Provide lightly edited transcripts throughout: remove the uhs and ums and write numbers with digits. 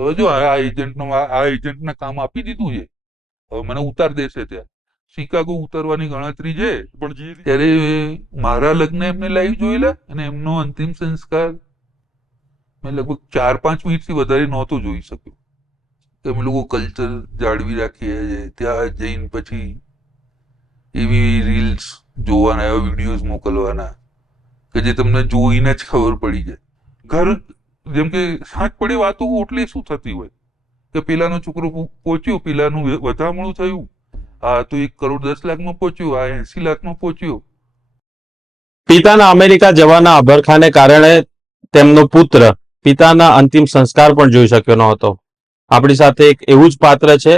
હવે જો આ એજન્ટને કામ આપી દીધું છે, હવે મને ઉતાર દેશે ત્યાં. શિકાગો ઉતારવાની ગણતરી છે, પણ ત્યારે મારા લગ્ન એમને લાઈવ જોયેલા અને એમનો અંતિમ સંસ્કાર મેં લગભગ 4-5 મિનિટથી વધારે નહોતો જોઈ શક્યો. અમે લોકો કલ્ચર જાળવી રાખીએ છીએ, ત્યાં જઈને પછી એવી રીલ્સ જોવાના, એવા વિડીયોઝ મોકલવાના કે જે તમને જોઈને જ ખબર પડી જાય. ઘર જેમ કે સાંજ પડે વાતો એટલે શું થતી હોય કે પેલાનો છોકરો પહોંચ્યો, પેલાનું વધામણું થયું, આ તો 1,10,00,000 પહોંચ્યો, આ 80,00,000 પહોંચ્યો. પિતાના અમેરિકા જવાના અભરખાને કારણે તેમનો પુત્ર પિતાના અંતિમ સંસ્કાર પણ જોઈ શક્યો ન હતો. આપણી સાથે એક એવું જ પાત્ર છે.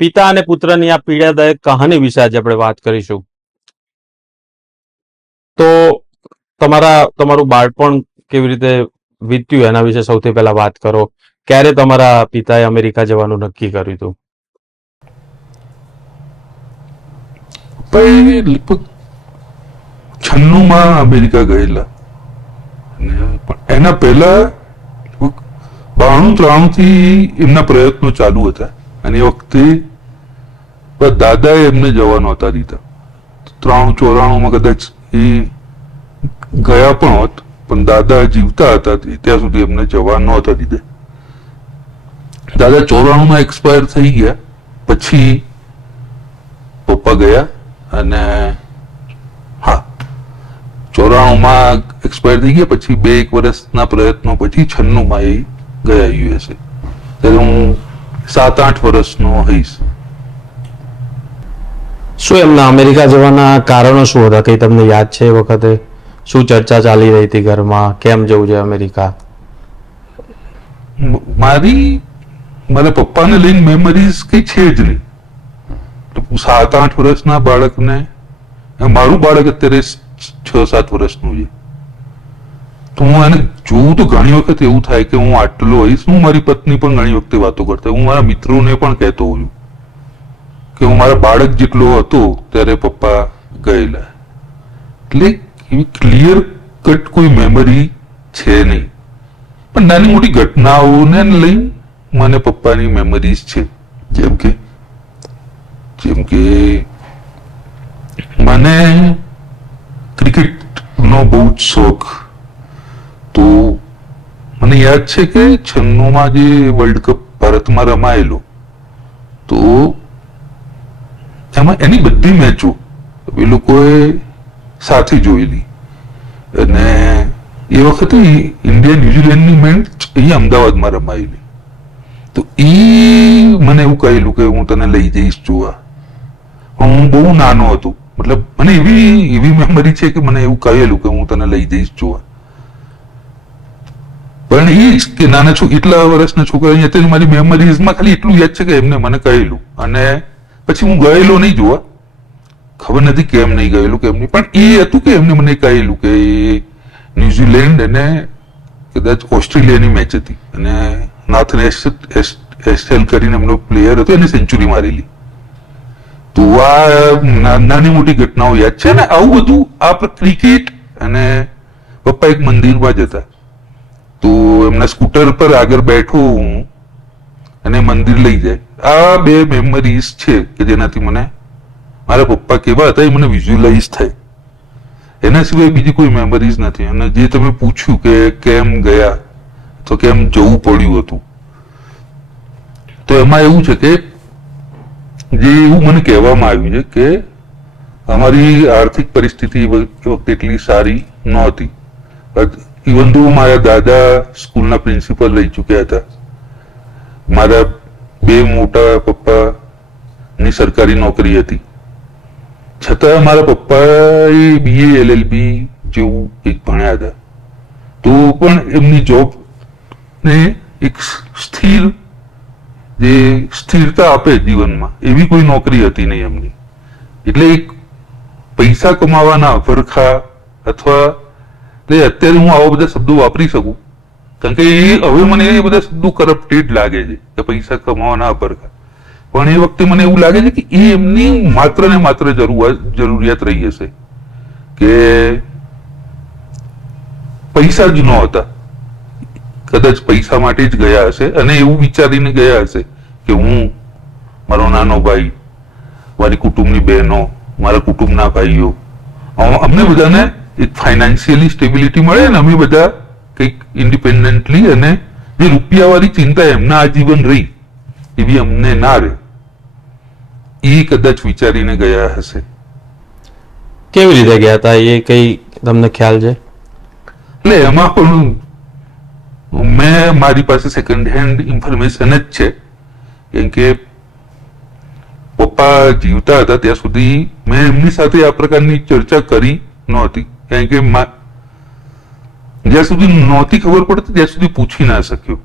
પિતા અને પુત્રની આ પીડાદાયક કહાની વિશે આજે આપણે વાત કરીશું. તો તમારું બાળપણ કેવી રીતે વીત્યું એના વિશે સૌથી પહેલા વાત કરો. ક્યારે તમારા પિતાએ અમેરિકા જવાનું નક્કી કર્યું હતું? લગભગ 96 અમેરિકા ગયેલા. એના પહેલા 92-93 થી એમના પ્રયત્નો ચાલુ હતા અને એ વખતે દાદાએ એમને જવા નહોતા દીધા. 93-94 કદાચ એ ગયા પણ હોત, પણ દાદા જીવતા હતા ત્યાં સુધી એમને જવા નહોતા દીધા. દાદા 94 એક્સપાયર થઈ ગયા પછી પપ્પા ગયા અને 94 એક્સપાયર થઈ ગયા પછી 2-1 વર્ષના પ્રયત્નો પછી 96 એ ગયા યુએસએ. ત્યારે હું 7-8 વર્ષનો હઈશ. શું એમના અમેરિકા જવાના કારણો શું હતા? કઈ તમને યાદ છે? એ વખતે શું ચર્ચા ચાલી રહી હતી ઘરમાં? કેમ જવું છે અમેરિકા? મારા પપ્પાને લઈને મેમરીઝ કઈ છે જ નહીં. 7-8 વર્ષના બાળકને, મારું બાળક અત્યારે 6-7 વર્ષનું છે, તો હું એને જોઉં તો ઘણી વખત એવું થાય કે હું આટલો હોઈશ. હું મારી પત્ની પણ ઘણી વખતે વાતો કરતા, હું મારા મિત્રોને પણ કહેતો હોઉં કે હું મારા બાળક જેટલો હતો ત્યારે પપ્પા ગયેલા. એટલે એવી ક્લિયર કટ કોઈ મેમરી છે નહીં, પણ નાની મોટી ઘટનાઓને લઈને મને પપ્પાની મેમરીઝ છે. જેમ કે મને ક્રિકેટનો બહુ જ શોખ. તો મને યાદ છે કે 96 જે વર્લ્ડ કપ ભારતમાં રમાયેલો, તો એમાં એની બધી મેચો એ લોકોએ સાથે જોયેલી. અને એ વખતે ઇન્ડિયા ન્યુઝીલેન્ડની મેચ અહીંયા અમદાવાદમાં રમાયેલી. તો એ મને એવું કહેલું કે હું તને લઈ જઈશ જોવા. હું બહુ નાનો હતો, મતલબ મને એવી મેમરી છે કે મને એવું કહેલું કે હું તને લઈ જઈશ જોવા. પણ એ જ કે એટલા વર્ષના છોકરા અત્યારે મારી મેમરીઝમાં ખાલી એટલું યાદ છે કે એમને મને કહેલું, અને પછી હું ગયેલો નહીં જોવા. ખબર નથી કેમ નહીં ગયેલું, કેમ નહીં, પણ એ હતું કે એમને મને કહેલું કે ન્યુઝીલેન્ડ અને કદાચ ઓસ્ટ્રેલિયાની મેચ હતી અને નાથન એસ્ટેલ કરીને એમનો પ્લેયર હતો, એને સેન્ચુરી મારેલી. તો આ નાની મોટી ઘટનાઓ યાદ છે. ને આવું બધું આ ક્રિકેટ, અને પપ્પા એક મંદિરમાં જતા, તો એમના સ્કૂટર પર આગળ બેઠો હું અને મંદિર લઈ જાય. આ 2 મેમરીઝ છે કે જેનાથી મને મારા પપ્પા કેવા હતા એ મને વિઝ્યુઅલાઇઝ થાય. એના સિવાય બીજી કોઈ મેમરીઝ નથી. અને જે તમે પૂછ્યું કે કેમ ગયા તો કેમ જવું પડ્યું હતું, તો એમાં એવું છે કે જે એવું મને કહેવામાં આવ્યું છે કે અમારી આર્થિક પરિસ્થિતિ એ વખતે એટલી સારી નહોતી. ઇવન તો મારા દાદા સ્કૂલના પ્રિન્સિપલ રહી ચૂક્યા હતા, મારા 2 મોટા પપ્પાની સરકારી નોકરી હતી, છતાં મારા પપ્પાએ BA LLB જેવું એક ભણ્યા હતા. તો પણ એમની જોબ ને એક સ્થિરતા આપે જીવનમાં એવી કોઈ નોકરી હતી નહીં એમની. એટલે એક પૈસા કમાવાના અભરખા, અથવા અત્યારે હું આવા બધા શબ્દો વાપરી શકું કારણ કે હવે મને એ બધા શબ્દો કરપ્ટેડ લાગે છે કે પૈસા કમાવાના અભરખા, પણ એ વખતે મને એવું લાગે છે કે એ એમની માત્ર ને માત્ર જરૂરિયાત રહી હશે કે પૈસા જ ન હતા. કદાચ પૈસા માટે જ ગયા હશે અને એવું વિચારીને ગયા હશે કે હું, મારો નાનો ભાઈ, મારી કુટુંબની બહેનો, મારા કુટુંબના ભાઈઓ, અમને બધાને એક ફાઇનાન્શિયલી સ્ટેબિલિટી મળે ને અમે બધા કંઈક ઇન્ડિપેન્ડન્ટલી, અને જે રૂપિયાવાળી ચિંતા એમના આજીવન રહી એવી અમને ના રહે, એ કદાચ વિચારીને ગયા હશે. કેવી રીતે ગયા હતા એ કઈ તમને ખ્યાલ છે? એટલે એમાં પણ મારી પાસે સેકન્ડ હેન્ડ ઇન્ફોર્મેશન જ છે, કેમ કે પપ્પા જીવતા હતા ત્યાં સુધી મેં એમની સાથે આ પ્રકારની ચર્ચા કરી નહોતી, કારણ કે જ્યાં સુધી નહોતી ખબર પડતી ત્યાં સુધી પૂછી ના શક્યો.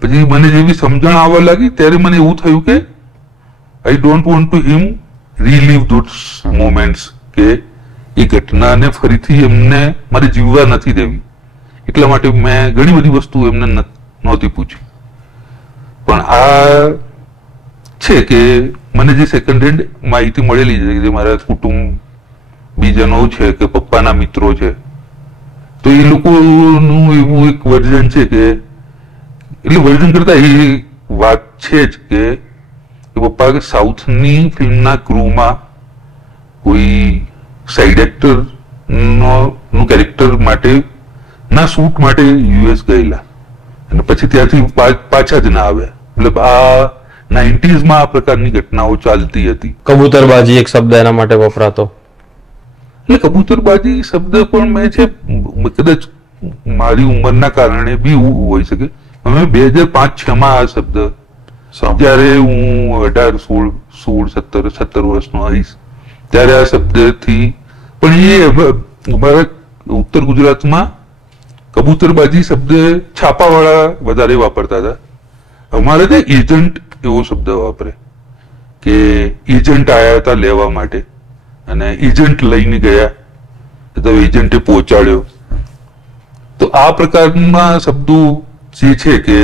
પછી મને જેવી સમજણ આવવા લાગી ત્યારે મને એવું થયું કે I don't want to him relive those moments, કે એ ઘટનાને ફરીથી એમને મારે જીવવા નથી દેવી. એટલા માટે મેં ઘણી બધી વસ્તુ એમને નહોતી પૂછી. પણ આ છે કે મને જે સેકન્ડ હેન્ડ માહિતી મળેલી છે, જે મારા કુટુંબ બીજનો છે કે પપ્પાના મિત્રો છે, તો એ લોકોનું એવું એક વર્ઝન છે કે, એટલે વર્ઝન કરતા એ વાત છે જ કે પપ્પા સાઉથની ફિલ્મના ક્રૂમાં કોઈ સાઈડ એક્ટર નું કેરેક્ટર માટે ના શૂટ માટે યુએસ ગયેલા અને પછી ત્યાંથી પાછા જ ના આવ્યા. મતલબ આ 90s માં આ પ્રકારની ઘટનાઓ ચાલતી હતી. કબૂતરબાજી એક શબ્દ એના માટે વપરાતો. એટલે કબૂતરબાજી શબ્દ પણ મેં છે, કદાચ મારી ઉંમરના કારણે બી હોઈ શકે. અમે 2005-6 માં આ શબ્દ, જયારે હું 18, 16, 17 વર્ષનો આવીશ ત્યારે આ શબ્દથી, પણ એ અમારા ઉત્તર ગુજરાતમાં કબૂતરબાજી શબ્દ છાપાવાળા વધારે વાપરતા હતા. અમારે ત્યાં એજન્ટ એવો શબ્દ વાપરે કે એજન્ટ આયા હતા લેવા માટે અને એજન્ટ લઈને ગયા તો એજન્ટે પહોંચાડ્યો. તો આ પ્રકારના શબ્દો જે છે કે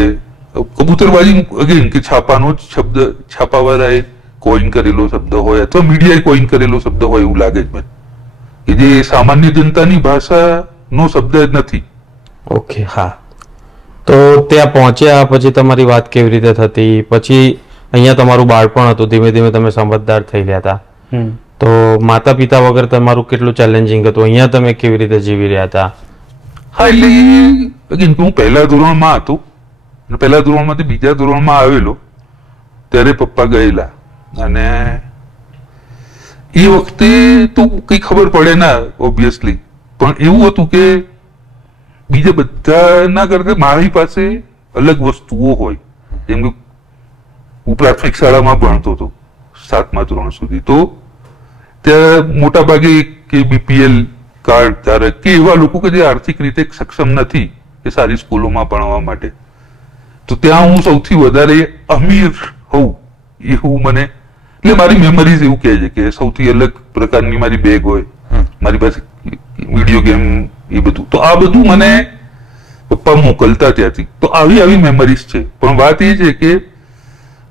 કબૂતરબાજી અગેન કે છાપાનો જ શબ્દ, છાપાવાળાએ કોઈન કરેલો શબ્દ હોય અથવા મીડિયાએ કોઈન કરેલો શબ્દ હોય એવું લાગે જ મને, કે જે સામાન્ય જનતાની ભાષાનો શબ્દ જ નથી. ઓકે, હા. તો ત્યાં પહોંચ્યા પછી તમારી વાત કેવી રીતે થતી? પછી અહીંયા તમારું બાળપણ હતું, ધીમે ધીમે તમે સમજદાર થઈ ગયા હતા, તો માતા પિતા વગર તમારું કેટલું ચેલેન્જિંગ હતું? અહીંયા તમે કેવી રીતે જીવી રહ્યા હતા? હા, એટલે અગેન હું પહેલા ધોરણમાં હતો, પહેલા ધોરણમાંથી બીજા ધોરણમાં આવેલો ત્યારે પપ્પા ગયેલા અને એ વખતે તો કઈ ખબર પડે ના ઓબ્વિયસલી, પણ એવું હતું કે બીજા બધાના કરતા મારી પાસે અલગ વસ્તુઓ હોય. જેમ કે હું પ્રાથમિક શાળામાં ભણતો હતો 7મા ધોરણ સુધી, તો ત્યાં મોટા ભાગે કે બીપીએલ કાર્ડ ધારક કે એવા લોકો કે જે આર્થિક રીતે સક્ષમ નથી એ સારી સ્કૂલોમાં ભણવા માટે, તો ત્યાં હું સૌથી વધારે અમીર હોઉં એવું મને, એટલે મારી મેમરીઝ એવું કહે છે કે સૌથી અલગ પ્રકારની મારી બેગ હોય, મારી પાસે વિડીયો ગેમ, એ બધું. તો આ બધું મને પપ્પા મોકલતા ત્યાંથી, તો આવી મેમરીઝ છે. પણ વાત એ છે કે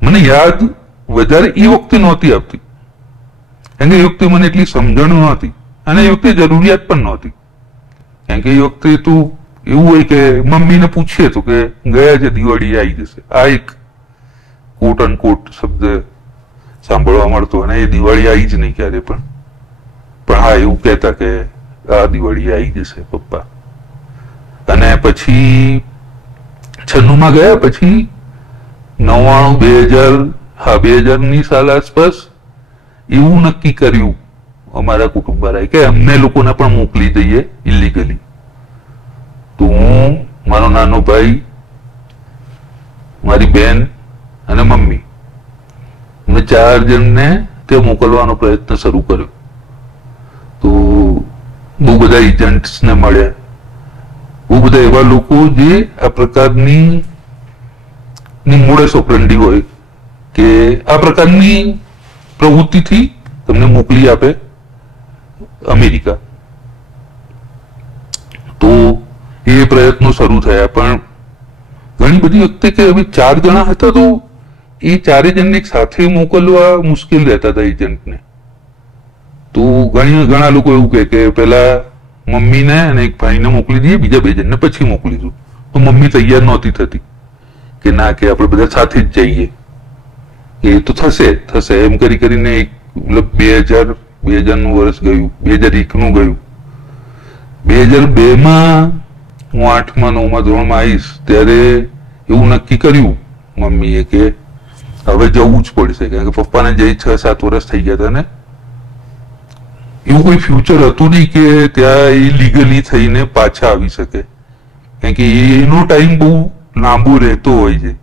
મને યાદ વધારે એ વખતે નહોતી આપતી, કારણ કે એ વખતે મને એટલી સમજણ નહોતી અને એ વખતે જરૂરિયાત પણ નહોતી. કારણ કે એ વખતે તું એવું હોય કે મમ્મીને પૂછીએ તો કે ગયા છે દિવાળી આવી જશે, આ એક કોટ અનકોટ શબ્દ સાંભળવા મળતો, અને એ દિવાળી આવી જ નહીં ક્યારે પણ હા એવું કહેતા કે આ દિવાળી આવી જશે પપ્પા. અને પછી 96 માં ગયા, પછી 99, 2000 સાલ આસપાસ એવું નક્કી કર્યું અમારા કુટુંબવાળાએ કે અમને લોકોને પણ મોકલી દઈએ ઇલીગલી. તો હું, મારો નાનો ભાઈ, મારી બેન અને મમ્મી, અમે 4 જણને ત્યાં મોકલવાનો પ્રયત્ન શરૂ કર્યો. તો બહુ બધા એજન્ટ્સને મળ્યા, બહુ બધા એવા લોકો જે આ પ્રકારની મોડસ ઓપરન્ડી હોય કે આ પ્રકારની પ્રવૃત્તિથી તમને મોકલી આપે અમેરિકા. તો એ પ્રયત્નો શરૂ થયા, પણ ઘણી બધી વખતે કે અમે 4 જણા હતા તો એ 4 જણને એક સાથે મોકલવા મુશ્કેલ રહેતા હતા એજન્ટને. તો ઘણા લોકો એવું કહે કે પેલા મમ્મીને અને એક ભાઈને મોકલી દઈએ, બીજા 2 જણને પછી મોકલીશું. તો મમ્મી તૈયાર નહોતી થતી કે ના કે આપણે બધા સાથે જ જઈએ, એ તો થશે એમ કરીને એક મતલબ 2000 નું વર્ષ ગયું, 2001 નું ગયું. 2002 હું 8મા 9મા ધોરણમાં આવીશ ત્યારે એવું નક્કી કર્યું મમ્મીએ કે હવે જવું જ પડશે, કારણ કે પપ્પાને જઈ 6-7 વર્ષ થઈ ગયા હતા ને એવું કોઈ ફ્યુચર હતું નહીં કે ત્યાં એ લીગલી થઈને પાછા આવી શકે, કારણ કે એનો ટાઈમ બહુ લાંબો રહેતો હોય છે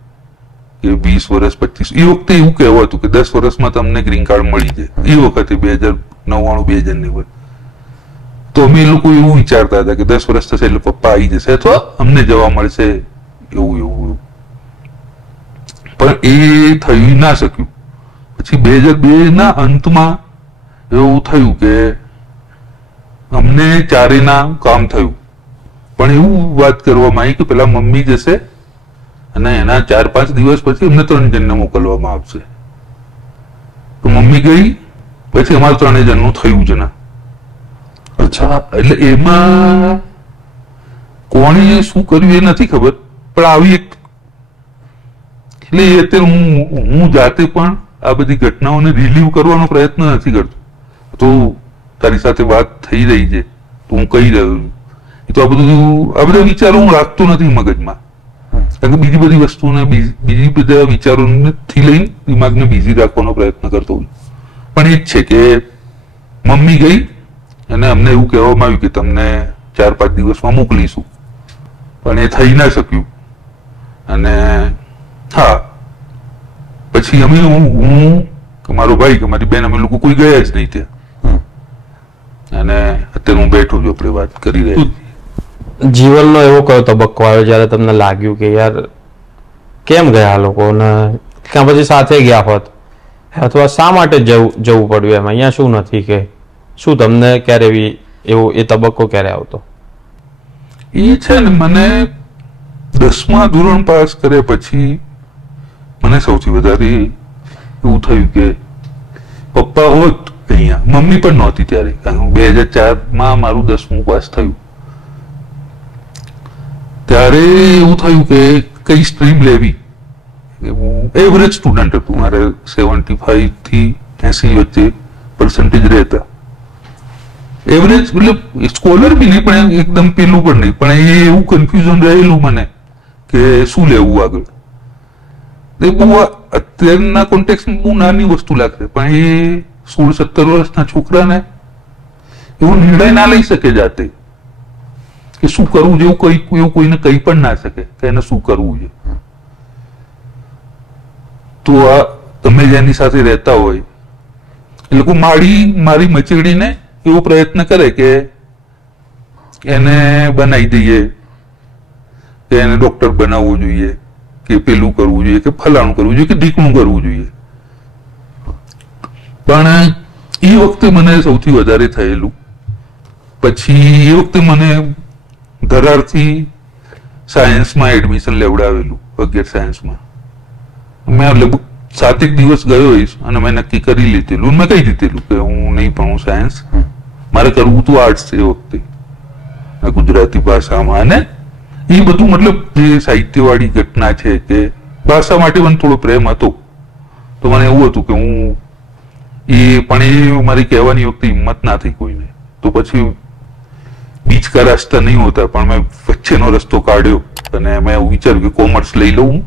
કે 20 વર્ષ 25. એ વખતે એવું કહેવાતું કે 10 વર્ષમાં તમને ગ્રીન કાર્ડ મળી જાય. એ વખતે 2099-2000 તો અમે લોકો એવું વિચારતા હતા કે 10 વર્ષ થશે એટલે પપ્પા આવી જશે અથવા અમને જવા મળશે એવું. પણ એ થઈ ના શક્યું. પછી 2002 ના અંતમાં એવું થયું કે અમને ચારેના કામ થયું, પણ એવું વાત કરવામાં આવી કે પેલા મમ્મી જશે અને એના 4-5 દિવસ પછી અમને 3 જણને મોકલવામાં આવશે. તો મમ્મી ગઈ, પછી અમારે 3 જણનું થયું જ ના. અચ્છા, એટલે એમાં કોણે શું કર્યું એ નથી ખબર, પણ આવી એક એટલે અત્યારે હું જાતે પણ આ બધી ઘટનાઓને રિલીવ કરવાનો પ્રયત્ન નથી કરતો. તો તારી સાથે વાત થઈ રહી છે તો હું કહી રહ્યો છું. તો આ બધા વિચારો હું રાખતો નથી મગજમાં, કારણ કે બીજી બધી વસ્તુને બીજી બધા વિચારોથી લઈને દિમાગને બિઝી રાખવાનો પ્રયત્ન કરતો હોઉં. પણ એ જ છે કે મમ્મી ગઈ અને અમને એવું કહેવામાં આવ્યું કે તમને 4-5 દિવસમાં મોકલીશું, પણ એ થઈ ના શક્યું. અને હા, પછી અમે હું મારો ભાઈ કે મારી બેન અમે લોકો કોઈ ગયા જ નહીં ત્યાં. અને અત્યારે હું બેઠો છું, આપણે વાત કરી રહ્યા છીએ. જીવનનો એવો કયો તબક્કો આવ્યો જયારે તમને લાગ્યું કે યાર કેમ ગયા લોકો, ને ક્યાં પછી સાથે ગયા હોત, અથવા શા માટે જવું પડ્યું એમ, અહીંયા શું નથી, કે શું તમને ક્યારે એવો એ તબક્કો ક્યારે આવતો? એ છે ને, મને 10મા ધોરણ પાસ કર્યા પછી મને સૌથી વધારે એવું થયું કે પપ્પા હોત અહીંયા, મમ્મી પણ નહોતી ત્યારે, કારણ કે 2004માં મારું 10મું પાસ થયું. ત્યારે એવું થયું કે કઈ સ્ટ્રીમ લેવી. હું એવરેજ સ્ટુડન્ટ હતું, મારે 75 થી 80 વચ્ચે પર્સન્ટેજ રહેતા. એવરેજ મતલબ સ્કોલર બી નહીં પણ એકદમ પેલું પણ નહીં, પણ એ એવું કન્ફ્યુઝન રહેલું મને કે શું લેવું આગળ. એ બહુ અત્યારના કોન્ટેક્સમાં બહુ નાની વસ્તુ લાગશે, પણ એ 16-17 વર્ષના છોકરાને એવો નિર્ણય ના લઈ શકે જાતે કે શું કરવું, જેવું એવું કોઈને કહી પણ ના શકે કે એને શું કરવું છે. તો આ તમે જેની સાથે રહેતા હોય એ લોકો મારી મચેડીને એવો પ્રયત્ન કરે કે એને બનાવી દઈએ, કે એને ડોક્ટર બનાવવો જોઈએ, કે પેલું કરવું જોઈએ, કે ફલાણું કરવું જોઈએ, કે ઢીકણું કરવું જોઈએ. પણ એ વખતે મને સૌથી વધારે થયેલું. પછી એ વખતે મને ધરારથી સાયન્સમાં એડમિશન લેવડાવેલું, 11 સાયન્સમાં. મેં લગભગ 7 દિવસ ગયો હોઈશ અને મેં નક્કી કરી લીધેલું, મેં કહી દીધેલું કે હું નહીં ભણું સાયન્સ, મારે કરવું હતું આર્ટ્સ. એ વખતે ગુજરાતી ભાષામાં, અને એ બધું મતલબ જે સાહિત્યવાળી ઘટના છે કે ભાષા માટે મને થોડો પ્રેમ હતો. તો મને એવું હતું કે હું પણ એ મારી કહેવાની વખતે હિંમત ના થઈ કોઈને. તો પછી બીચ કા રાસ્તા નહીં હોતા, પણ મેં વચ્ચેનો રસ્તો કાઢ્યો અને મેં એવું વિચાર્યું કે કોમર્સ લઈ લઉં.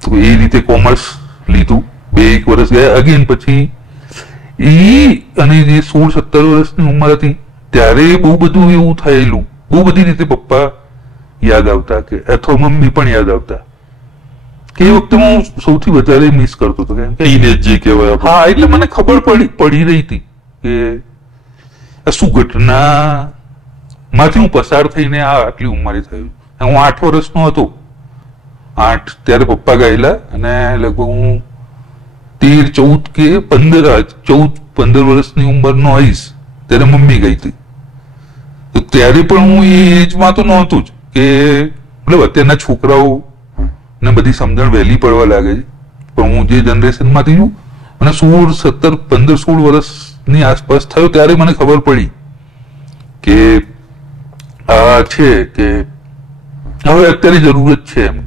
તો એ રીતે કોમર્સ લીધું. 2-1 વર્ષ ગયા. અગેન પછી અને જે 16-17 વર્ષની ઉંમર હતી ત્યારે બહુ બધું એવું થયેલું, બહુ બધી રીતે પપ્પા યાદ આવતા, કે અથવા મમ્મી પણ યાદ આવતા, કે એ વખતે હું સૌથી વધારે મિસ કરતો હતો. જે કહેવાય, હા, એટલે મને ખબર પડી રહી હતી કે આ શું ઘટના માંથી હું પસાર થઈને આટલી ઉંમરે થયું. હું 8 વર્ષનો હતો. 8 ત્યારે પપ્પા ગયેલા, અને લગભગ હું 13-14 કે 15 વર્ષની ઉંમરનો હોઈશ ત્યારે મમ્મી ગઈ હતી. તો ત્યારે પણ હું એ એજમાં તો નહોતું જ, કે મતલબ અત્યારના છોકરાઓ ને બધી સમજણ વહેલી પડવા લાગે છે, પણ હું જે જનરેશનમાંથી છું અને 16 વર્ષની આસપાસ થયો ત્યારે મને ખબર પડી કે આ છે કે હવે અત્યારે જરૂરત છે એમ.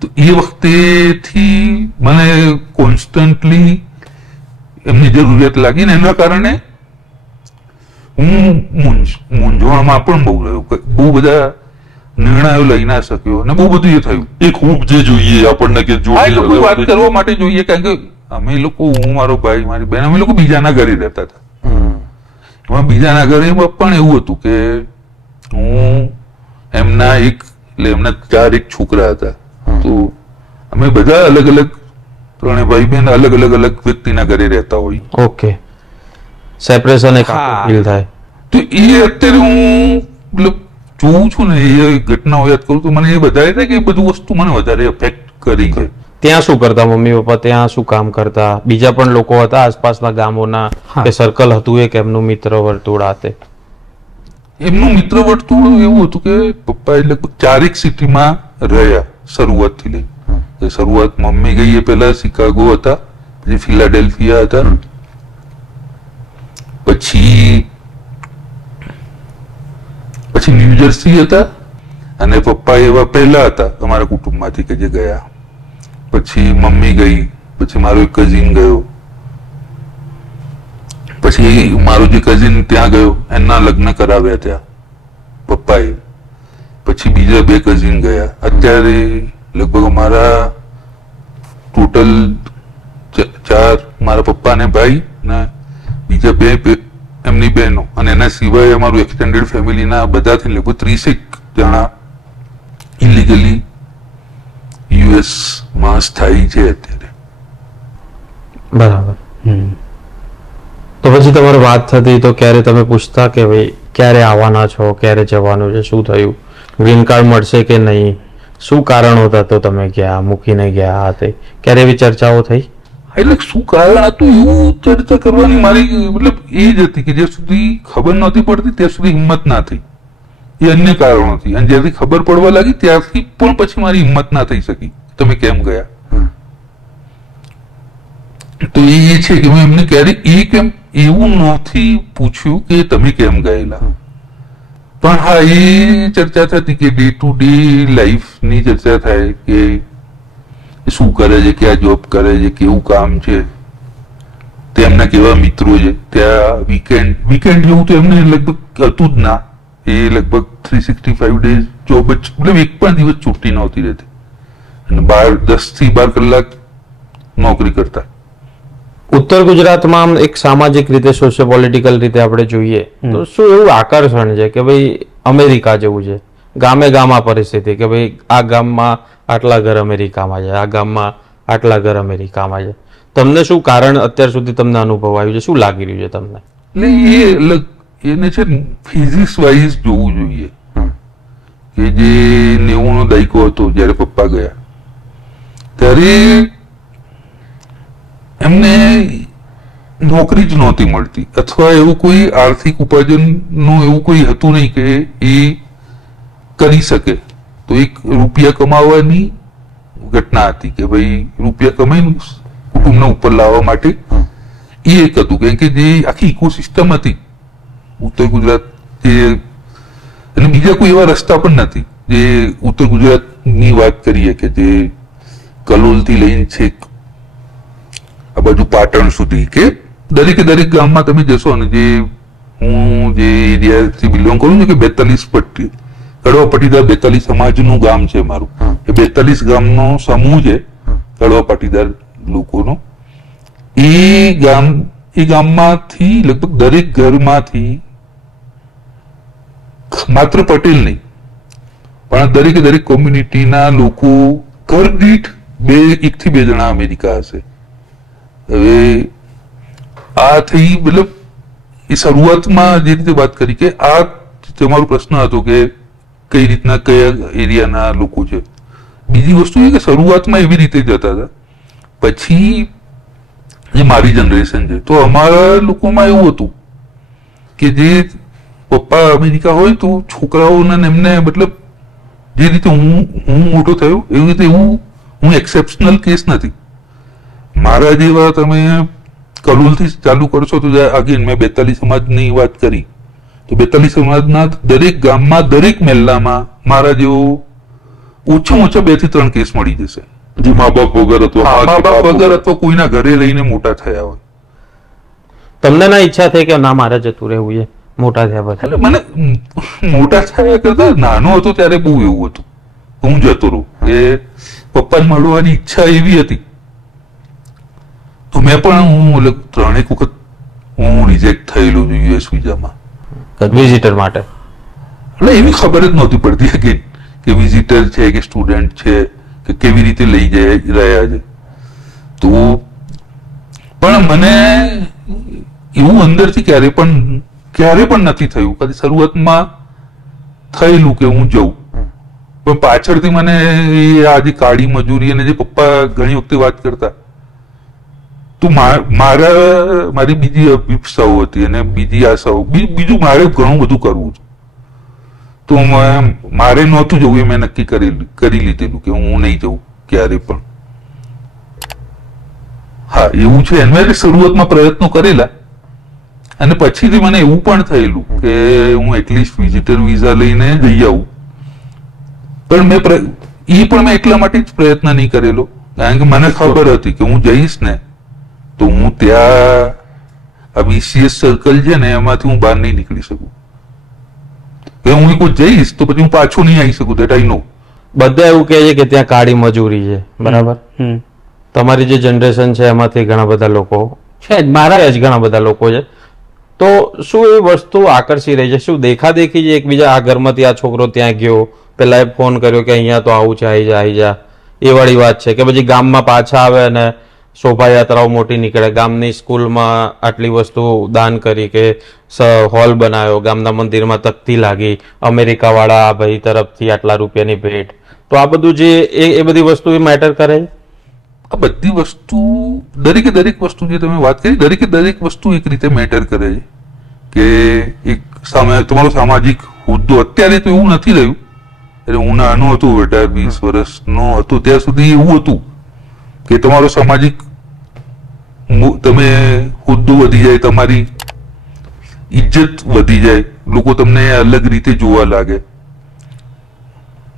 તો એ વખતેથી મને કોન્સ્ટન્ટલી એમની જરૂરિયાત લાગી ને એના કારણે હું મૂંઝવણમાં પણ બહુ રહ્યો. બહુ બધા નિર્ણયો લઈ ના શક્યો અને બહુ બધું એ થયું. એ ખૂબ જે જોઈએ આપણને કે આ એ લોકો વાત કરવા માટે જોઈએ, કારણ કે અમે લોકો, હું, મારો ભાઈ, મારી બહેન, અમે લોકો બીજાના ઘરે રહેતા હતા. એમાં બીજાના ઘરે પણ એવું હતું કે હું એમના એમના 4 છોકરા હતા. તો અમે બધા અલગ અલગ, ત્રણે ભાઈ બહેન અલગ વ્યક્તિના ઘરે રહેતા હોય. ઓકે, સેપરેશન એક ફીલ થાય. તો એ અત્યારે હું મતલબ જોઉં છું ને, એ ઘટનાઓ યાદ કરું તો મને એ વધારે થાય કે એ બધું વસ્તુ મને વધારે અફેક્ટ કરી છે. ત્યાં શું કરતા મમ્મી પપ્પા? ત્યાં શું કામ કરતા? બીજા પણ લોકો હતા આસપાસના ગામોના કે સર્કલ હતું એક એમનું મિત્ર વર્તુળ હાથે? એમનું મિત્ર વર્તુળ એવું હતું કે પપ્પા લગભગ 4 સિટીમાં રહ્યા શરૂઆતથી લઈ. શરૂઆત મમ્મી ગઈ એ પહેલા શિકાગો હતા, પછી ફિલાડેલ્ફિયા હતા, પછી ન્યુજર્સી હતા, અને પપ્પા એવા પહેલા હતા અમારા કુટુંબમાંથી કે જે ગયા. પછી મમ્મી ગઈ, પછી મારો એક કઝિન ગયો, પછી મારો જે કઝિન ત્યાં ગયો, એના લગ્ન કરાવ્યા ત્યાં પપ્પાએ. પછી બીજા 2 કઝિન ગયા. અત્યારે લગભગ અમારા ટોટલ 4, મારા પપ્પા ને ભાઈ ને બીજા 2 એમની બહેનો, અને એના સિવાય અમારું એક્સટેન્ડેડ ફેમિલીના બધાથી લગભગ 30 જણા ઇલીગલી યુએસ માં સ્થાયી છે અત્યારે. બરાબર. તો પછી તમારી વાત થતી તો ક્યારે તમે પૂછતા કે ભાઈ ક્યારે આવવાના છો, ક્યારે જવાનું છે, શું થયું, ગ્રીન કાર્ડ મળશે કે નહીં, શું કારણ હતા તો તમે ગયા, મૂકીને ગયા તે ક્યારે એવી ચર્ચાઓ થઈ? એટલે શું કારણ હતું એવું ચર્ચા કરવાની મારી મતલબ એ જ હતી કે જ્યાં સુધી ખબર નહોતી પડતી ત્યાં સુધી હિંમત ના થઈ. એ અન્ય કારણોથી, અને જ્યારથી ખબર પડવા લાગી ત્યારથી પણ પછી મારી હિંમત ના થઈ શકી તમે કેમ ગયા. તો એ છે કે મેં એમને ક્યારે કેમ એવું નથી પૂછ્યું કે તમે કેમ ગયેલા. પણ હા, એ ચર્ચા થતી કે ડે ટુ ડે લાઈફની ચર્ચા થાય કે શું કરે છે, ક્યાં જોબ કરે છે, કેવું કામ છે, તેમના કેવા મિત્રો છે. ત્યાં વીકેન્ડ જેવું તો એમને લગભગ હતું જ ના. એ લગભગ 365 ડેઝ જોબ જ, મતલબ એક પણ દિવસ છૂટી નહોતી રહેતી, અને 10 થી 12 કલાક નોકરી કરતા. ઉત્તર ગુજરાતમાં એક સામાજિક રીતે, સોશિયો પોલિટિકલ રીતે આપણે જોઈએ તો શું એવું આકર્ષણ છે કે ભાઈ અમેરિકા જેવું છે, ગામે ગામમાં પરિસ્થિતિ કે ભાઈ આ ગામમાં આટલા ઘર અમેરિકામાં છે, આ ગામમાં આટલા ઘર અમેરિકામાં છે. તમને શું કારણ અત્યાર સુધી તમને અનુભવ આવ્યું છે, શું લાગી રહ્યું છે તમને? એટલે એને છે ફિઝિક્સ વાઇઝ જોવું જોઈએ કે જે 90 નો દાયકો હતો જયારે પપ્પા ગયા, ત્યારે એમને નોકરી જ નહોતી મળતી, અથવા એવું કોઈ આર્થિક ઉપાર્જનનું એવું કોઈ હતું નહીં કે એ કરી શકે. તો એક રૂપિયા કમાવાની ઘટના હતી કે ભાઈ રૂપિયા કમાઈને કુટુંબને ઉપર લાવવા માટે એ એક હતું. કારણ કે જે આખી ઇકોસિસ્ટમ હતી ઉત્તર ગુજરાત, અને બીજા કોઈ એવા રસ્તા પણ નથી. જે ઉત્તર ગુજરાતની વાત કરીએ કે જે કલોલ થી લઈને છેક આ બાજુ પાટણ સુધી, કે દરેક ગામમાં તમે જશો, અને જે હું જે એરિયાથી બિલોંગ કરું છું કે 42 પટ્ટી કડવા પાટીદાર 42 સમાજનું ગામ છે મારું. એ 42 ગામનો સમૂહ છે કડવા પાટીદાર લોકોનો. એ ગામમાંથી લગભગ દરેક ઘરમાંથી માત્ર પટેલ નહીં પણ દરેક કોમ્યુનિટીના લોકો ઘર દીઠ 1 થી 2 જણા અમેરિકા હશે. હવે આ થઈ, મતલબ એ શરૂઆતમાં જે રીતે વાત કરી કે આ તમારો પ્રશ્ન હતો કે કઈ રીતના કયા એરિયાના લોકો છે. બીજી વસ્તુ એ કે શરૂઆતમાં એવી રીતે જતા હતા, પછી જે મારી જનરેશન છે તો અમારા લોકોમાં એવું હતું કે જે પપ્પા અમેરિકા હોય તો છોકરાઓને એમને, મતલબ જે રીતે હું મોટો થયો એવી રીતે હું એક્સેપ્શનલ કેસ નથી. મારા જેવા તમે કલોલથી ચાલુ કરશો તો અગેન મેં 42 સમાજની વાત કરી, તો 42 સમાજના દરેક ગામમાં દરેક મહેલામાં મારા જેવો ઓછામાં ઓછા 2 થી 3 કેસ મળી જશે. જે મા બાપ વગર અથવા મા બાપ વગર અથવા કોઈના ઘરે રહીને મોટા થયા હોય. તમને ના ઈચ્છા થઈ કે ના મારે જતું રહેવું છે મોટા થયા પછી? એટલે મને મોટા થયા કરતા નાનો હતો ત્યારે બહુ એવું હતું, હું જતો રહું એ પપ્પાને મળવાની ઈચ્છા એવી હતી. તો મેં પણ હું 3 વખત હું રિજેક્ટ થયેલું છું યુએસ વિઝામાં. વિઝિટર માટે એટલે એવી ખબર જ નહોતી પડતી કે વિઝિટર છે કે સ્ટુડન્ટ છે કે કેવી રીતે લઈ જઈ રહ્યા છે. તો પણ મને એવું અંદરથી ક્યારે પણ નથી થયું. કદી શરૂઆતમાં થયેલું કે હું જઉં, પણ પાછળથી મને આ જે કાળી મજૂરી અને જે પપ્પા ઘણી વખતે વાત કરતા, તો મારી બીજી અભિપ્સાઓ હતી અને બીજી આશાઓ, બીજું મારે ઘણું બધું કરવું છે. તો મારે નહોતું જવું, એ મેં નક્કી કરી લીધેલું કે હું નહીં જઉં ક્યારે પણ. હા, એવું છે. મેં શરૂઆતમાં પ્રયત્નો કરેલા અને પછીથી મને એવું પણ થયેલું કે હું એટલીસ્ટ વિઝિટર વિઝા લઈને જઈ આવું. પણ મેં એટલા માટે જ પ્રયત્ન નહીં કરેલો, કારણ કે મને ખબર હતી કે હું જઈશ ને તો હું ત્યાં આ BCS સર્કલ છે ને એમાંથી હું બહાર નહીં નીકળી શકું. હું કોઈ જઈશ તો પછી હું પાછો નહીં આવી શકું. દેટ આઈ નો. બધા એવું કહે છે કે ત્યાં કાળી મજૂરી છે, બરાબર? તમારી જે જનરેશન છે એમાંથી ઘણા બધા લોકો છે, મારા જ ઘણા બધા લોકો છે. તો શું એ વસ્તુ આકર્ષી રહી છે? શું દેખાદેખી છે એકબીજા, આ ઘરમાંથી આ છોકરો ત્યાં ગયો, પેલા એ ફોન કર્યો કે અહીંયા તો આવું છે, આવી જા, એ વાળી વાત છે? કે પછી ગામમાં પાછા આવે અને શોભાયાત્રાઓ મોટી નીકળે, ગામની સ્કૂલમાં આટલી વસ્તુ દાન કરી કે હોલ બનાવ્યો, ગામના મંદિરમાં તકતી લાગી, અમેરિકા વાળા ભાઈ તરફથી આટલા રૂપિયાની ભેટ, તો આ બધું જે એ બધી વસ્તુ મેટર કરે? આ બધી વસ્તુ, દરેક વસ્તુ જે તમે વાત કરી, દરેક વસ્તુ એક રીતે મેટર કરે છે. કે એક તમારો સામાજિક હોદ્દો, અત્યારે તો એવું નથી રહ્યું, એટલે હું નાનો હતો 18-20 વર્ષનો હતો ત્યાં સુધી એવું હતું કે તમારો સામાજિક તમે હોદ્દો વધી જાય, તમારી ઇજ્જત વધી જાય, લોકો તમને અલગ રીતે જોવા લાગે.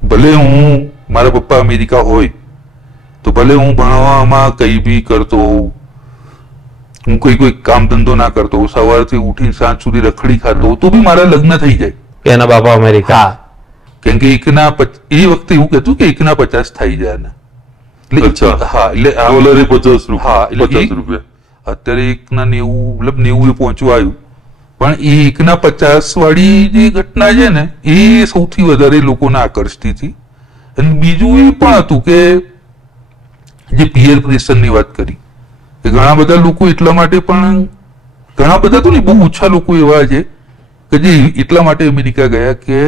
ભલે મારા પપ્પા અમેરિકા હોય તો ભલે હું ભણવામાં કઈ બી કરતો હોઉં, હું કોઈ કામ ધંધો ના કરતો હોઉં, સવારથી ઉઠી સાંજ સુધી રખડી ખાતો હોઉં, તો બી મારા લગ્ન થઈ જાય. એના બાપા અમેરિકા? કેમ કે એ વખતે એવું કહેતું કે 1/50 થઈ જાય ને. $50. અત્યારે 1/90, મતલબ 90 પહોંચવા આવ્યું. પણ એ 1/50 વાળી જે ઘટના છે ને એ સૌથી વધારે લોકોને આકર્ષતી હતી. અને બીજું એ પણ હતું કે જે પિયર પ્રેશરની વાત કરી, કે ઘણા બધા લોકો એટલા માટે પણ, ઘણા બધા તો નહીં, બહુ ઓછા લોકો એવા છે કે જે એટલા માટે અમેરિકા ગયા કે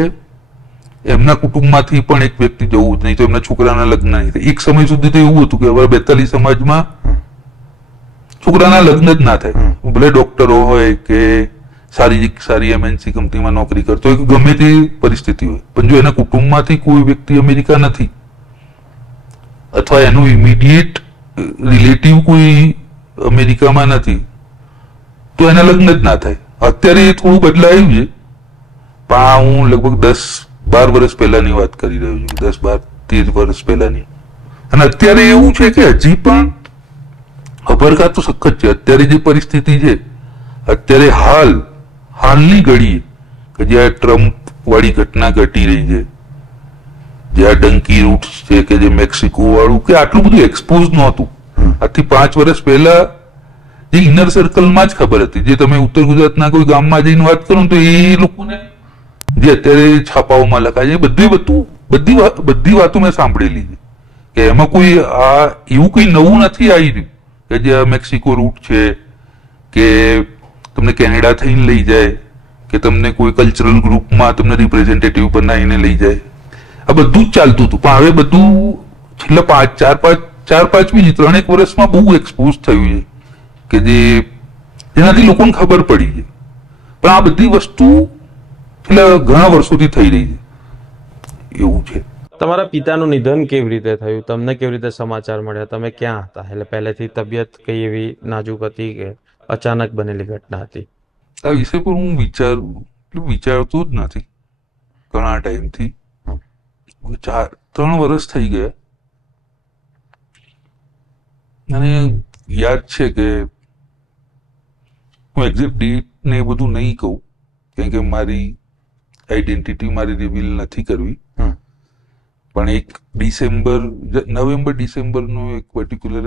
એમના કુટુંબમાંથી પણ એક વ્યક્તિ જવું જ નહીં તો એમના છોકરાના લગ્ન નહીં થાય. એક સમય સુધી તો એવું હતું કે હવે 42 સમાજમાં છોકરાના લગ્ન જ ના થાય, ભલે ડોક્ટરો હોય કે સારી MNC કંપનીમાં નોકરી કરતો હોય, ગમે તે પરિસ્થિતિ હોય, પણ જો એના કુટુંબમાંથી કોઈ વ્યક્તિ અમેરિકા નથી અથવા એનું ઇમિડિયેટ રિલેટિવ કોઈ અમેરિકામાં નથી તો એના લગ્ન જ ના થાય. અત્યારે એ થોડું બદલાયું છે, પણ હું લગભગ 10-12 વર્ષ પહેલાની વાત કરી રહ્યો છું, 10-12-13 વર્ષ પહેલાની. અને અત્યારે એવું છે કે હજી પણ અપરઘાત તો સખત છે. અત્યારે જે પરિસ્થિતિ છે, અત્યારે હાલની ઘડી કે જે આ ટ્રમ્પ વાળી ઘટના ઘટી રહી છે, જે આ ડંકી રૂટ છે કે જે મેક્સિકો વાળું, કે આટલું બધું એક્સપોઝ નહોતું. આજથી 5 વર્ષ પહેલા જે ઇનર સર્કલમાં જ ખબર હતી, જે તમે ઉત્તર ગુજરાતના કોઈ ગામમાં જઈને વાત કરો તો એ લોકોને જે અત્યારે છાપાઓમાં લખાય છે બધી વાતો મેં સાંભળેલી છે કે એમાં કોઈ એવું કઈ નવું નથી આવી રહ્યું કે જે મેક્સિકો રૂટ છે કે તમને કેનેડા થઈને લઈ જાય કે તમને કોઈ કલ્ચરલ ગ્રુપમાં તમને રિપ્રેઝેન્ટેટિવ બનાવીને લઈ જાય. આ બધું જ ચાલતું હતું, પણ હવે બધું છેલ્લા 4-5 મિનિટ 3 વર્ષમાં બહુ એક્સપોઝ થયું છે કે જેનાથી લોકોને ખબર પડી છે. પણ આ બધી વસ્તુ છેલ્લા ઘણા વર્ષોથી થઈ રહી છે, એવું છે. તમારા પિતાનું નિધન કેવી રીતે થયું? તમને કેવી રીતે સમાચાર મળ્યા? તમે ક્યાં હતા? એટલે પહેલેથી તબિયત કઈ એવી નાજુક હતી કે અચાનક બનેલી ઘટના હતી? આ વિષય પર હું વિચારું એટલે વિચારતો જ નથી ઘણા ટાઈમથી. 3 વર્ષ થઈ ગયા અને યાદ છે કે હું એક્ઝેક્ટ ડેટ ને એ બધું નહીં કહું, કેમ કે મારી આઈડેન્ટિટી મારી રિવીલ નથી કરવી. પણ એક નવેમ્બર ડિસેમ્બરનો એક પર્ટિક્યુલર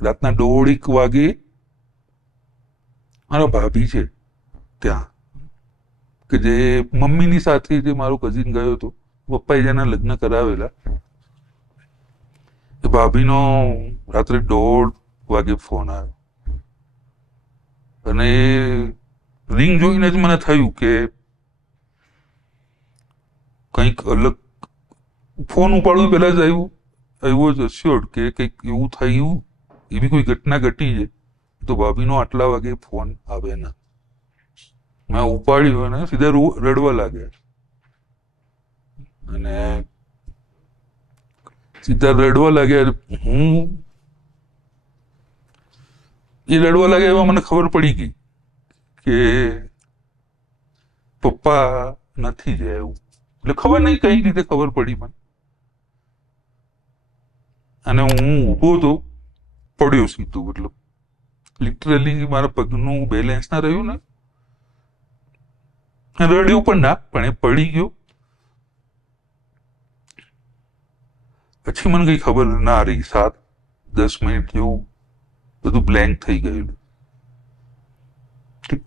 રાતના 1:30 વાગે મારા ભાભી છે ત્યાં, કે જે મમ્મીની સાથે જે મારો કઝિન ગયો હતો, પપ્પાએ જેના લગ્ન કરાવેલા, એ ભાભીનો રાત્રે 1:30 વાગે ફોન આવ્યો અને રિંગ જોઈને જ મને થયું કે કંઈક અલગ. ફોન ઉપાડવું પહેલા જ આવ્યો જ અસ્યોર્ડ કે કંઈક એવું થયું, એવી કોઈ ઘટના ઘટી છે. તો ભાભીનો આટલા વાગે ફોન આવે ના. મેં ઉપાડ્યો અને સીધા રડવા લાગ્યા અને હું એ રડવા લાગ્યા એમાં મને ખબર પડી ગઈ કે પપ્પા નથી જ એવું. એટલે ખબર નહીં કઈ રીતે ખબર પડી મને. અને હું ઊભો તો પડ્યો સીધું, મતલબ લિટરલી મારા પગનું બેલેન્સ ના રહ્યું ને, રડ્યો પણ ના, પણ એ પડી ગયો. પછી મને કઈ ખબર ના રહી. 7-10 મિનિટ જેવું બધું બ્લેન્ક થઈ ગયેલું.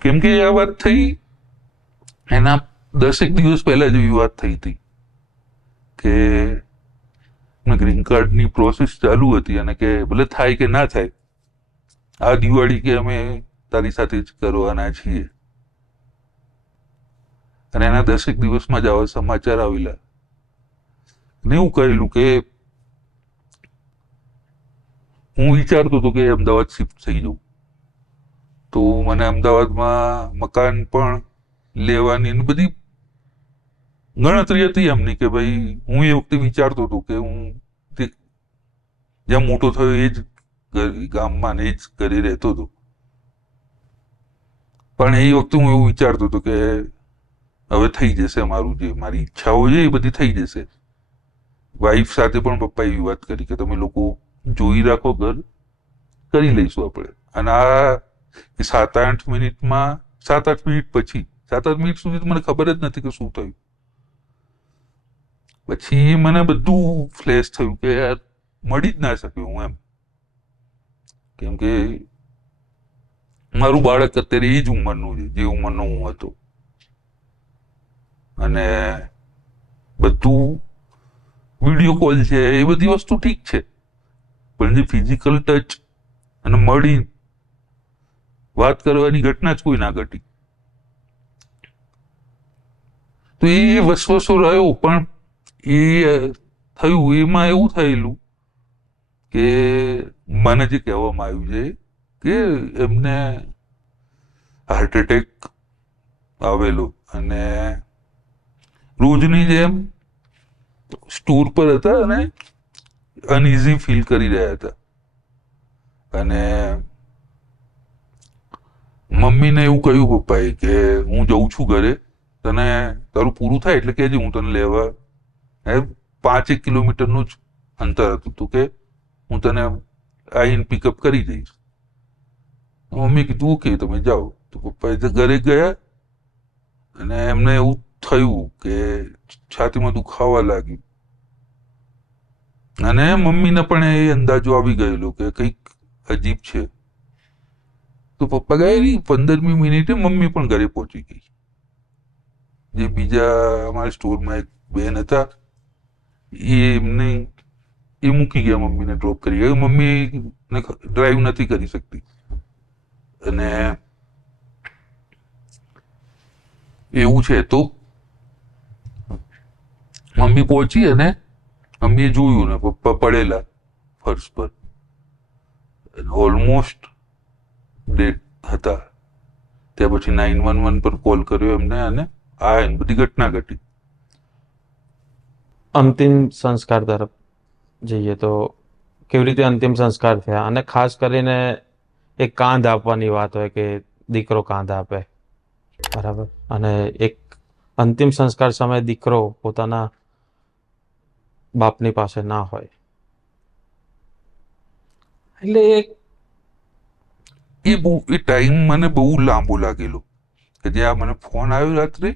કેમ કે આ વાત થઈ એના 10 દિવસ પહેલા જેવી વાત થઈ હતી કે ગ્રીન કાર્ડની પ્રોસેસ ચાલુ હતી અને કે ભલે થાય કે ના થાય, આ દિવાળી કે અમે તારી સાથે જ કરવાના છીએ. અને એના 10 દિવસમાં જ આવા સમાચાર આવેલા ને એવું કહેલું કે હું વિચારતો હતો કે અમદાવાદ શિફ્ટ થઈ જાઉં. તો મને અમદાવાદમાં મકાન પણ લેવાની બધી ગણતરી હતી એમની, કે ભાઈ હું એ વખતે વિચારતો હતો કે હું જ્યાં મોટો થયો એ જ ગામમાં ને એ જ કરી રહેતો હતો. પણ એ વખતે હું એવું વિચારતો હતો કે હવે થઈ જશે મારું, જે મારી ઈચ્છાઓ છે એ બધી થઈ જશે. વાઈફ સાથે પણ પપ્પા એવી વાત કરી કે તમે લોકો જોઈ રાખો, ઘર કરી લઈશું આપણે. અને આ 7-8 મિનિટમાં 7-8 મિનિટ પછી 7-8 મિનિટ સુધી તો મને ખબર જ નથી કે શું થયું. પછી મને બધું ફ્લેશ થયું કે યાર મળી જ ના શક્યું હું એમ. કેમ કે મારું બાળક અત્યારે એ જ ઉંમરનું છે જે ઉંમરનો હું હતો. અને બધું વિડીયો કોલ છે એ બધી વસ્તુ ઠીક છે, પણ જે ફિઝિકલ ટચ અને મળી વાત કરવાની ઘટના જ કોઈ ના ઘટી. તો એ વસવસો રહ્યો. પણ એ થયું એમાં એવું થયેલું કે મને જે કહેવામાં આવ્યું છે કે એમને હાર્ટ એટેક આવેલો અને રોજની જેમ સ્ટોર પર હતા અને અનઇઝી ફીલ કરી રહ્યા હતા. અને મમ્મીને એવું કહ્યું પપ્પાએ કે હું જઉં છું ઘરે, તને તારું પૂરું થાય એટલે કહેજે હું તને લેવા. 5 કિલોમીટરનું જ અંતર હતું. તો કે હું તને આવીને પિકઅપ કરી જઈશ. મમ્મી કીધું ઓકે તમે જાઓ. તો પપ્પાએ ઘરે ગયા અને એમને એવું થયું કે છાતીમાં દુખાવા લાગ્યું અને મમ્મીને પણ એ અંદાજો આવી ગયેલો કે કંઈક અજીબ છે. તો પપ્પા ગયા નહીં, 15મી મિનિટે મમ્મી પણ ઘરે પહોંચી ગઈ. જે બીજા અમારા સ્ટોરમાં એક બેન હતા એ મૂકી ગયા, મમ્મીને ડ્રોપ કરી ગયા. મમ્મી ડ્રાઈવ નથી કરી શકતી અને એવું છે. તો મમ્મી પહોંચી અને મમ્મીએ જોયું ને પપ્પા પડેલા ફર્શ પર, ઓલમોસ્ટ ડેડ હતા. ત્યાં પછી 911 પર કોલ કર્યો એમને અને આ બધી ઘટના ઘટી. અંતિમ સંસ્કાર તરફ જઈએ તો કેવી રીતે અંતિમ સંસ્કાર થયા? અને ખાસ કરીને એક કાંધ આપવાની વાત હોય કે દીકરો કાંધ આપે, બરાબર? અને એક અંતિમ સંસ્કાર સમયે દીકરો પોતાના બાપની પાસે ના હોય. એટલે એ ટાઈમ મને બહુ લાંબો લાગેલો કે જ્યાં મને ફોન આવ્યો રાત્રે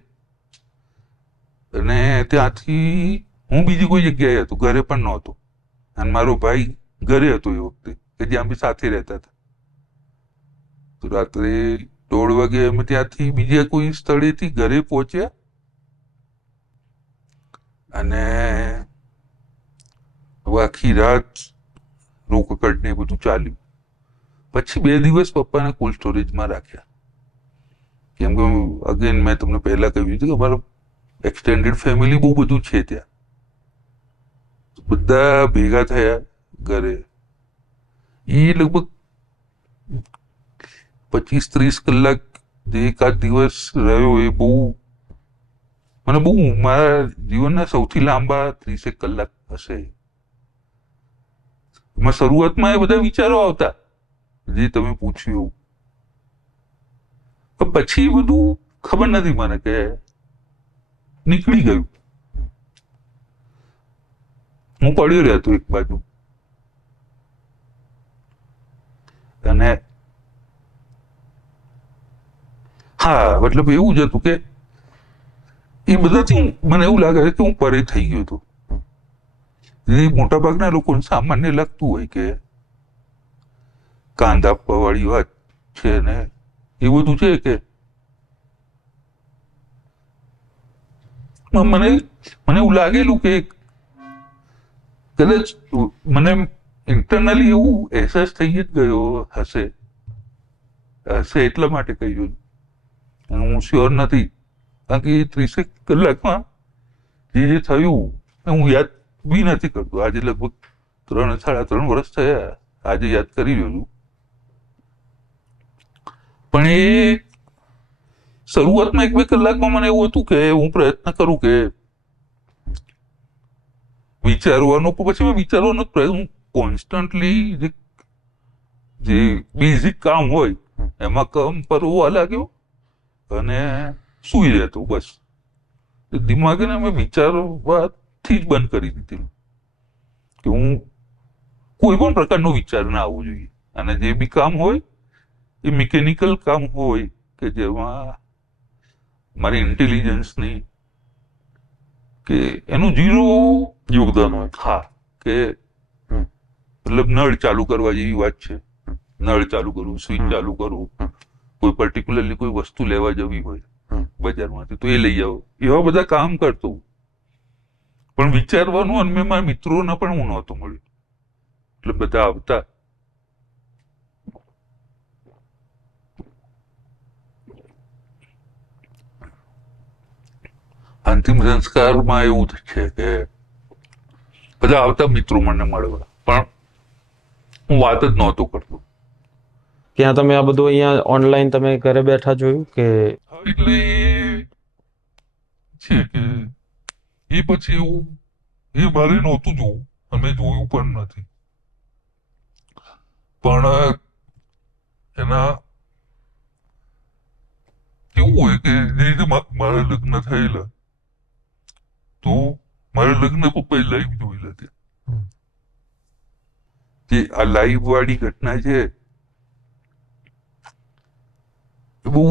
અને ત્યાંથી હું બીજી કોઈ જગ્યાએ હતો, ઘરે પણ નહોતો, અને મારો ભાઈ ઘરે હતો એ વખતે કે જ્યાં અમે સાથે રહેતા હતા. તો રાત્રે 1:30 વાગે અમે ત્યાંથી બીજા કોઈ સ્થળેથી ઘરે પહોંચ્યા અને આખી રાત રોકકડ ને બધું ચાલ્યું. પછી 2 દિવસ પપ્પાને કોલ્ડ સ્ટોરેજમાં રાખ્યા, કેમ કે અગેન મેં તમને પહેલા કહ્યું હતું કે અમારું એક્સટેન્ડેડ ફેમિલી બહુ બધું છે ત્યાં. બધા ભેગા થયા ઘરે. એ લગભગ 25-30 કલાક જે એકાદ દિવસ રહ્યો એ બહુ મને બહુ મારા જીવનના સૌથી લાંબા 30 કલાક હશે. એમાં શરૂઆતમાં એ બધા વિચારો આવતા જે તમે પૂછ્યું, પણ પછી બધું ખબર નથી મને કે નીકળી ગયું. હું પડ્યો રહેતો એક બાજુ અને હા મતલબ એવું જ હતું કે એ બધાથી મને એવું લાગે છે કે હું પરે થઈ ગયો હતો. જે મોટા ભાગના લોકોને સામાન્ય લાગતું હોય કે કાંદ આપવા વાળી વાત છે ને એ બધું છે કે મને એવું લાગેલું કે કદાચ મને ઇન્ટરનલી એવું અહેસાસ થઈ જ ગયો હશે એટલા માટે કહ્યું. હું શ્યોર નથી, કારણ કે 30 કલાકમાં જે થયું હું યાદ બી નથી કરતો. આજે લગભગ 3-3.5 વર્ષ થયા, આજે યાદ કરી રહ્યો છું. પણ એ શરૂઆતમાં 1-2 કલાકમાં મને એવું હતું કે હું પ્રયત્ન કરું કે વિચારવાનો, પછી મેં વિચારવાનો પ્રયત્ન કોન્સ્ટન્ટલી જે બેઝિક કામ હોય એમાં કામ કરવા લાગ્યો અને સૂઈ રહેતો બસ. દિમાગને મેં વિચારવાથી જ બંધ કરી દીધેલું કે હું કોઈ પણ પ્રકારનો વિચાર ના આવવો જોઈએ. અને જે બી કામ હોય એ મિકેનિકલ કામ હોય કે જેમાં મારી ઇન્ટેલિજન્સની કે એનું 0 યોગદાન હોય. હા, કે મતલબ નળ ચાલુ કરવા જેવી વાત છે. નળ ચાલુ કરવું, સ્વિચ ચાલુ કરવું, કોઈ પર્ટિક્યુલરલી કોઈ વસ્તુ લેવા જવી હોય બજારમાંથી તો એ લઈ આવો, એવા બધા કામ કરતો. પણ વિચારવાનું અને મેં મારા મિત્રોને પણ હું નહોતું મળ્યું. એટલે બધા આવતા અંતિમ સંસ્કારમાં એવું જ છે કે બધા આવતા મિત્રો મને મળવા, પણ હું વાત જ નહોતો કરતો. ત્યાં તમે આ બધું અહીંયા ઓનલાઈન તમે ઘરે બેઠા જોયું કે? એટલે છે કે એ પછી એવું એ મારે નહોતું જોવું અને જોયું પણ નથી. પણ એના કેવું હોય કે જે રીતે મારા લગ્ન થયેલા તો મારા લગ્ન પપ્પાએ લાઈવ જોયેલા ત્યાં. જે આ લાઈવ વાળી ઘટના છે એ બહુ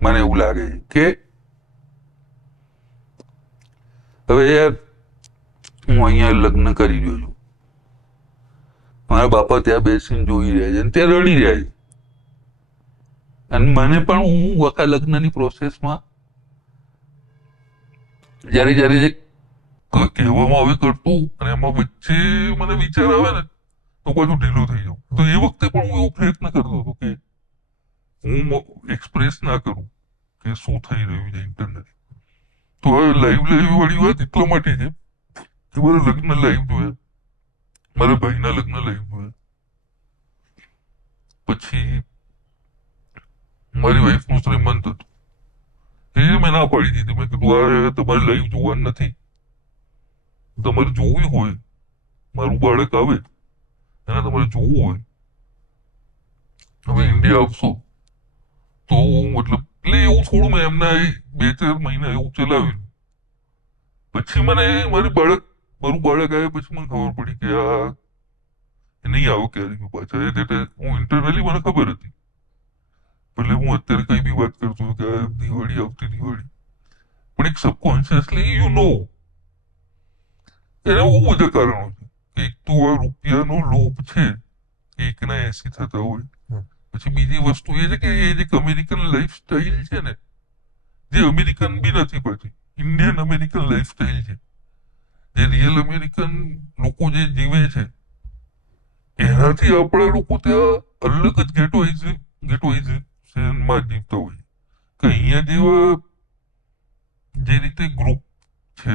મને એવું લાગે છે કે હવે યાર હું અહીંયા લગ્ન કરી રહ્યો છું, મારા બાપા ત્યાં બેસીને જોઈ રહ્યા છે અને ત્યાં રડી રહ્યા છે, અને મને પણ હું વખા લગ્નની પ્રોસેસમાં જયારે જે કહેવામાં આવે કરતું અને એમાં વચ્ચે મને વિચાર આવે ને તો પાછું ઢીલો થઈ જાઉં. તો એ વખતે પણ હું એવો પ્રયત્ન કરતો હતો કે હું એક્સપ્રેસ ના કરું કે શું થઈ રહ્યું છે ઇન્ટરનલી. તો હવે લાઈવ વાળી વાત એટલા માટે છે કે મારા લગ્ન લાઈવ જોયા, મારા ભાઈના લગ્ન લાઈવ જોયા, પછી મારી વાઈફનું શ્રીમંત હતું એ મેં ના પાડી દીધી. મેં કીધું આ તમારે લાઈવ જોવાનું નથી, તમારે જોવું હોય મારું બાળક આવે એને તમારે જોવું હોય તમે ઇન્ડિયા આવશો તો મતલબ એટલે એવું થોડું મેં એમના 2-4 મહિના એવું ચલાવ્યું. પછી મારું બાળક આવ્યા પછી મને ખબર પડી કે આ નહીં આવો ક્યારે પાછા. એટલે હું ઇન્ટરનલી મને ખબર હતી. ભલે હું અત્યારે કઈ બી વાત કરતો કે આ દિવાળી આવતી દિવાળી, પણ એક સબકોન્શિયસલી એના બહુ બધા કારણો છે. એક તો આ રૂપિયાનો લોભ છે, 1/80 થતા હોય. પછી બીજી વસ્તુ એ છે કે એ જે અમેરિકન લાઈફસ્ટાઈલ છે ને, જે અમેરિકન બી નથી, પછી ઇન્ડિયન અમેરિકન લાઈફસ્ટાઈલ છે, જે રિયલ અમેરિકન લોકો જે જીવે છે એનાથી આપણા લોકો ત્યાં અલગ જ ગેટવાઇઝેશનમાં જીવતા હોય. કે અહીંયા જેવા જે રીતે ગ્રુપ છે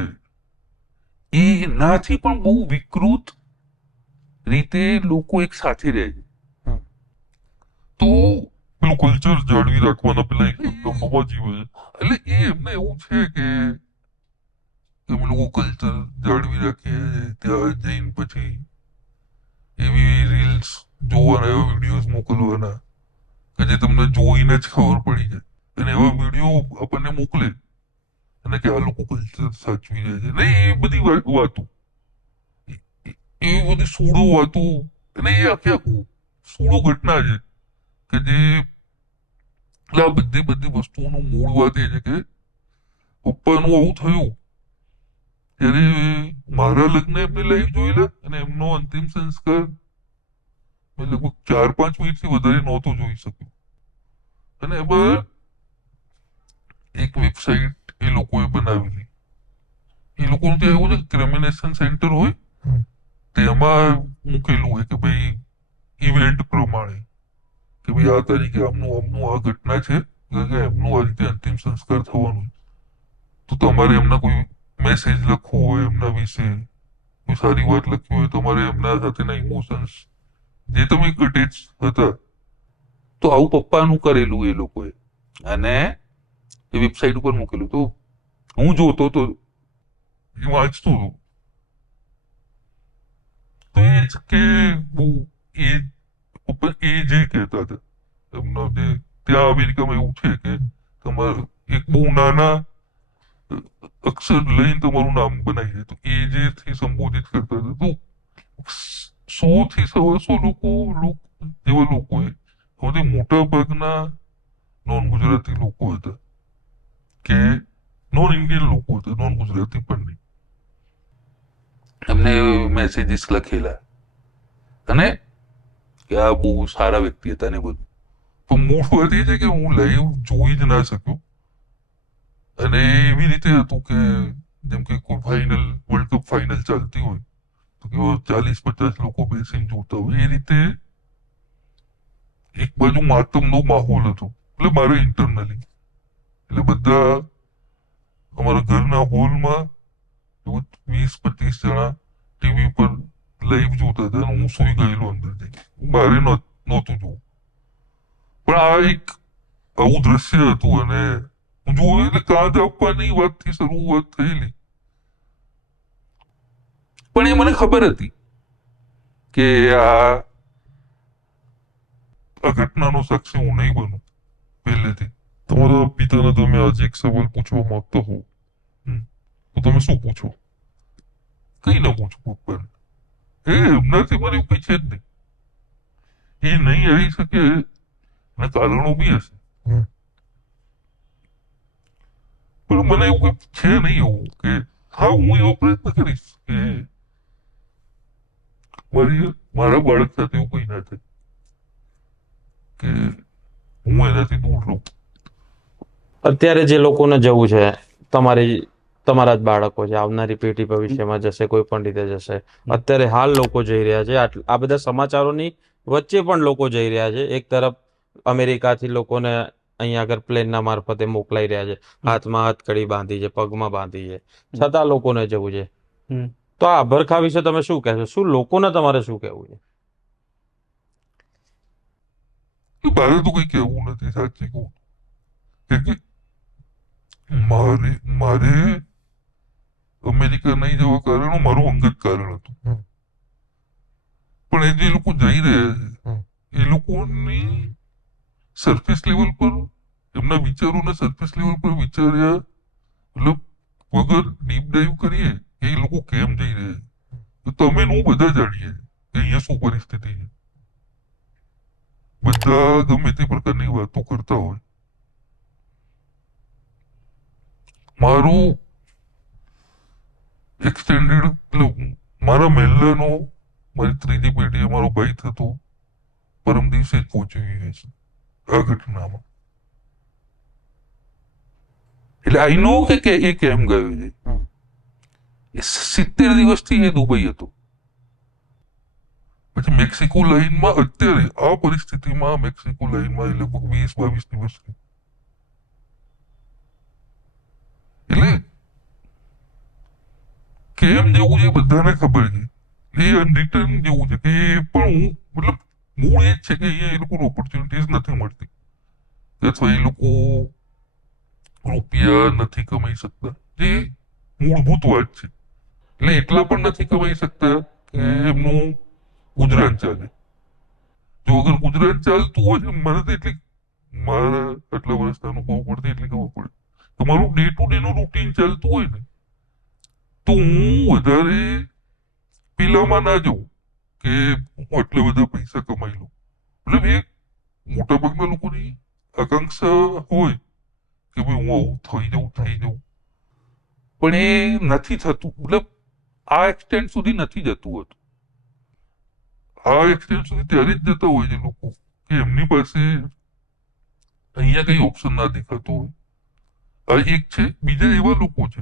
એનાથી પણ બહુ વિકૃત રીતે લોકો એક સાથે રહે છે. તો પેલું કલ્ચર જાળવી રાખવાના પેલા એક તંબુમાં જીવે છે. એટલે એમને એવું છે કે અમે લોકો કલ્ચર જાળવી રાખીએ, ત્યાં જઈને પછી એવી રીલ્સ જોવાના, એવા વિડીયોઝ મોકલવાના કે જે તમને જોઈને જ ખબર પડી જાય. અને એવા વિડીયો આપણને મોકલે અને કે આ લોકો કલ્ચર સાચવી રહ્યા છે ને, એ બધી વાતો, એવી બધી સૂડો વાતો, અને એ આખી સૂડો ઘટના છે કે જે આ બધી વસ્તુઓનું મૂળ વાત એ છે કે પપ્પાનું આવું થયું ત્યારે મારા લગ્ન એમને લાઈવ જોયેલા અને એમનો અંતિમ સંસ્કાર મેં લગભગ 4-5 મિનિટથી વધારે નહોતો જોઈ શક્યો. અને એમાં એક વેબસાઇટ એ લોકોએ બનાવેલી. એ લોકોનું ત્યાં એવું છે ક્રિમિનેશન સેન્ટર હોય, તેમાં મૂકેલું હોય કે ભાઈ ઇવેન્ટ પ્રમાણે કે ભાઈ આ તારીખે આમનું આ ઘટના છે, એમનું આ રીતે અંતિમ સંસ્કાર થવાનું, તો તમારે એમના કોઈ મેસેજ લખવો હોય, એમના વિશે કોઈ સારી વાત લખવી હોય, તમારે એમના સાથેના ઇમોશન્સ જે તમે અટેચ હતા, તો આવું પપ્પાનું કરેલું એ લોકોએ અને એ વેબસાઇટ ઉપર મૂકેલું. તો હું જોતો તો એ વાંચતો હતો. તો એ જ કે બહુ એ જે કહેતા હતા એમનો, જે ત્યાં અમેરિકામાં એવું છે કે તમારે એક બહુ નાના અક્ષર લઈને તમારું નામ બનાવી દે, તો એ જે થી સંબોધિત કરતા હતા. તો 100 થી 125 લોકો એવા લોકો સૌથી મોટા ભાગના નોન ગુજરાતી લોકો હતા, કે નોન ઇન્ડિયન લોકો હતા, નોન ગુજરાતી પણ નહીં. એમને મેસેજીસ લખેલા અને કે આ બહુ સારા વ્યક્તિ હતા ને બધું. પણ મૂળ વાત એ છે કે હું લાઈવ જોઈ જ ના શક્યો. અને એવી રીતે હતું કે જેમ કે કોઈ વર્લ્ડ કપ ફાઇનલ ચાલતી હોય તો કે 40-50 લોકો બેસીને જોતા હોય, એ રીતે એક બાજુ માતમનો માહોલ હતો. એટલે મારે ઇન્ટરનલી એટલે બધા અમારા ઘરના હોલમાં 20-25 જણા ટીવી પર લાઈવ જોતા હતા. હું સુઈ ગયેલો અંદર જઈ, મારે નહોતું જોવું. પણ આ એક આવું દ્રશ્ય હતું અને હું જોયું એટલે કાંધ આપવાની વાતથી શરૂઆત થયેલી. પણ એ મને ખબર હતી કે આ ઘટનાનો સાક્ષી હું નહીં બનું પહેલેથી. તમારા પિતાને તમે આજે એક સવાલ પૂછવા માંગતા હો તો તમે શું પૂછો? કઈ ન પૂછું પપ્પાને. એમનાથી મને એવું કઈ છે જ નહીં. એ નહીં આવી શકે અને કારણો બી હશે, પણ મને એવું કઈ છે નહીં એવું કે હા હું એવો પ્રયત્ન કરીશ કે મારા બાળક સાથે એવું કઈ ના થાય કે હું એનાથી દૂર રહું. અત્યારે જે લોકોને જવું છે, તમારા જ બાળકો છે, આવનારી પેઢી ભવિષ્યમાં જશે, કોઈ પણ રીતે જશે. અત્યારે હાલ લોકો જઈ રહ્યા છે, આ બધા સમાચારોની વચ્ચે પણ લોકો જઈ રહ્યા છે. એક તરફ અમેરિકાથી લોકોને અહીંયા આગળ પ્લેનના મારફતે મોકલાઈ રહ્યા છે, હાથમાં હથકડી બાંધી છે, પગમાં બાંધી છે, છતાં લોકોને જવું છે. તો આ અભરખા વિશે તમે શું કહેશો? શું લોકોને તમારે શું કહેવું છે? મારે તો કઈ કહેવું નથી, સાચી કહું. મારે અમેરિકા નહીં જવા કારણો મારું અંગત કારણ હતું. પણ એ જે લોકો જઈ રહ્યા છે એ લોકોની સરફેસ લેવલ પર એમના વિચારોને સરફેસ લેવલ પર વિચાર્યા, મતલબ વગર ડીપ ડાઈવ કરીએ કે એ લોકો કેમ જઈ રહ્યા છે, તો તમે ને હું બધા જાણીએ કે અહીંયા શું પરિસ્થિતિ છે. બધા ગમે તે પ્રકારની વાતો કરતા હોય. મારું એક્સટેન્ડેડ એટલે મારા મહેલાનો મારી ત્રીજી પેઢીએ મારો ભાઈ થતો પરમ દિવસે જ પહોંચ્યો યુએસ આ ઘટનામાં. એટલે આઈ નો કે એ કેમ ગયો છે. એ 70 દિવસથી એ દુબઈ હતો. પછી મેક્સિકો લાઈનમાં અત્યારે આ પરિસ્થિતિમાં મેક્સિકો લાઈનમાં એ લગભગ 20-22 દિવસ. એટલે કેમ જેવું છે બધાને ખબર છે. એ અનરિટર્ન જેવું છે કે એ પણ હું મતલબ મૂળ એ જ છે કે અહીંયા એ લોકોને ઓપોર્ચ્યુનિટીઝ નથી મળતી, અથવા એ લોકો રૂપિયા નથી કમાઈ શકતા, જે મૂળભૂત વાત છે. એટલે એટલા પણ નથી કમાઈ શકતા કે એમનું ગુજરાન ચાલે. જો અગર ગુજરાન ચાલતું હોય, મને તો એટલી મારા આટલા વર્ષના અનુભવ પડતી એટલી ખબર પડે, તમારું ડે ટુ ડે નું રૂટીન ચાલતું હોય ને, તો હું વધારે પેલામાં ના જાઉં કે હું આટલા બધા પૈસા કમાઈ લઉં. મતલબ એ મોટા ભાગના લોકોની આકાંક્ષા હોય કે ભાઈ હું આવું થઈ જાઉં, પણ એ નથી થતું. મતલબ આ એક્સટેન્ટ સુધી નથી જતું હતું. આ એક્સટેન્ટ સુધી ત્યારે જ જતા હોય છે લોકો કે એમની પાસે અહીંયા કઈ ઓપ્શન ના દેખાતો હોય. આ એક છે. બીજા એવા લોકો છે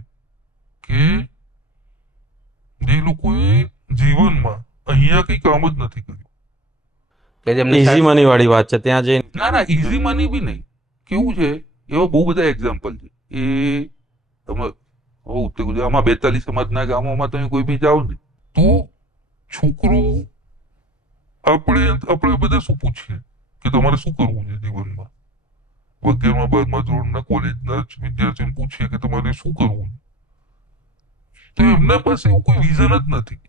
કે જે લોકોએ જીવનમાં અહીંયા કઈ કામ જ નથી કર્યું. ઈઝી મની વાળી વાત છે ત્યાં જઈને. ના ઈઝી મની બી નહીં. કેવું છે, એવા બહુ બધા એક્ઝામ્પલ છે. એ તમે ઉત્તર ગુજરાતમાં 42 સમાજના ગામોમાં તમે કોઈ બી જાઓ ને, તો છોકરો આપણે બધા શું પૂછીએ કે તમારે શું કરવું છે જીવનમાં. 11મા 12મા ધોરણના કોલેજના વિદ્યાર્થીઓને પૂછીએ કે તમારે શું કરવું છે, તો એમના પાસે એવું કોઈ વિઝન જ નથી.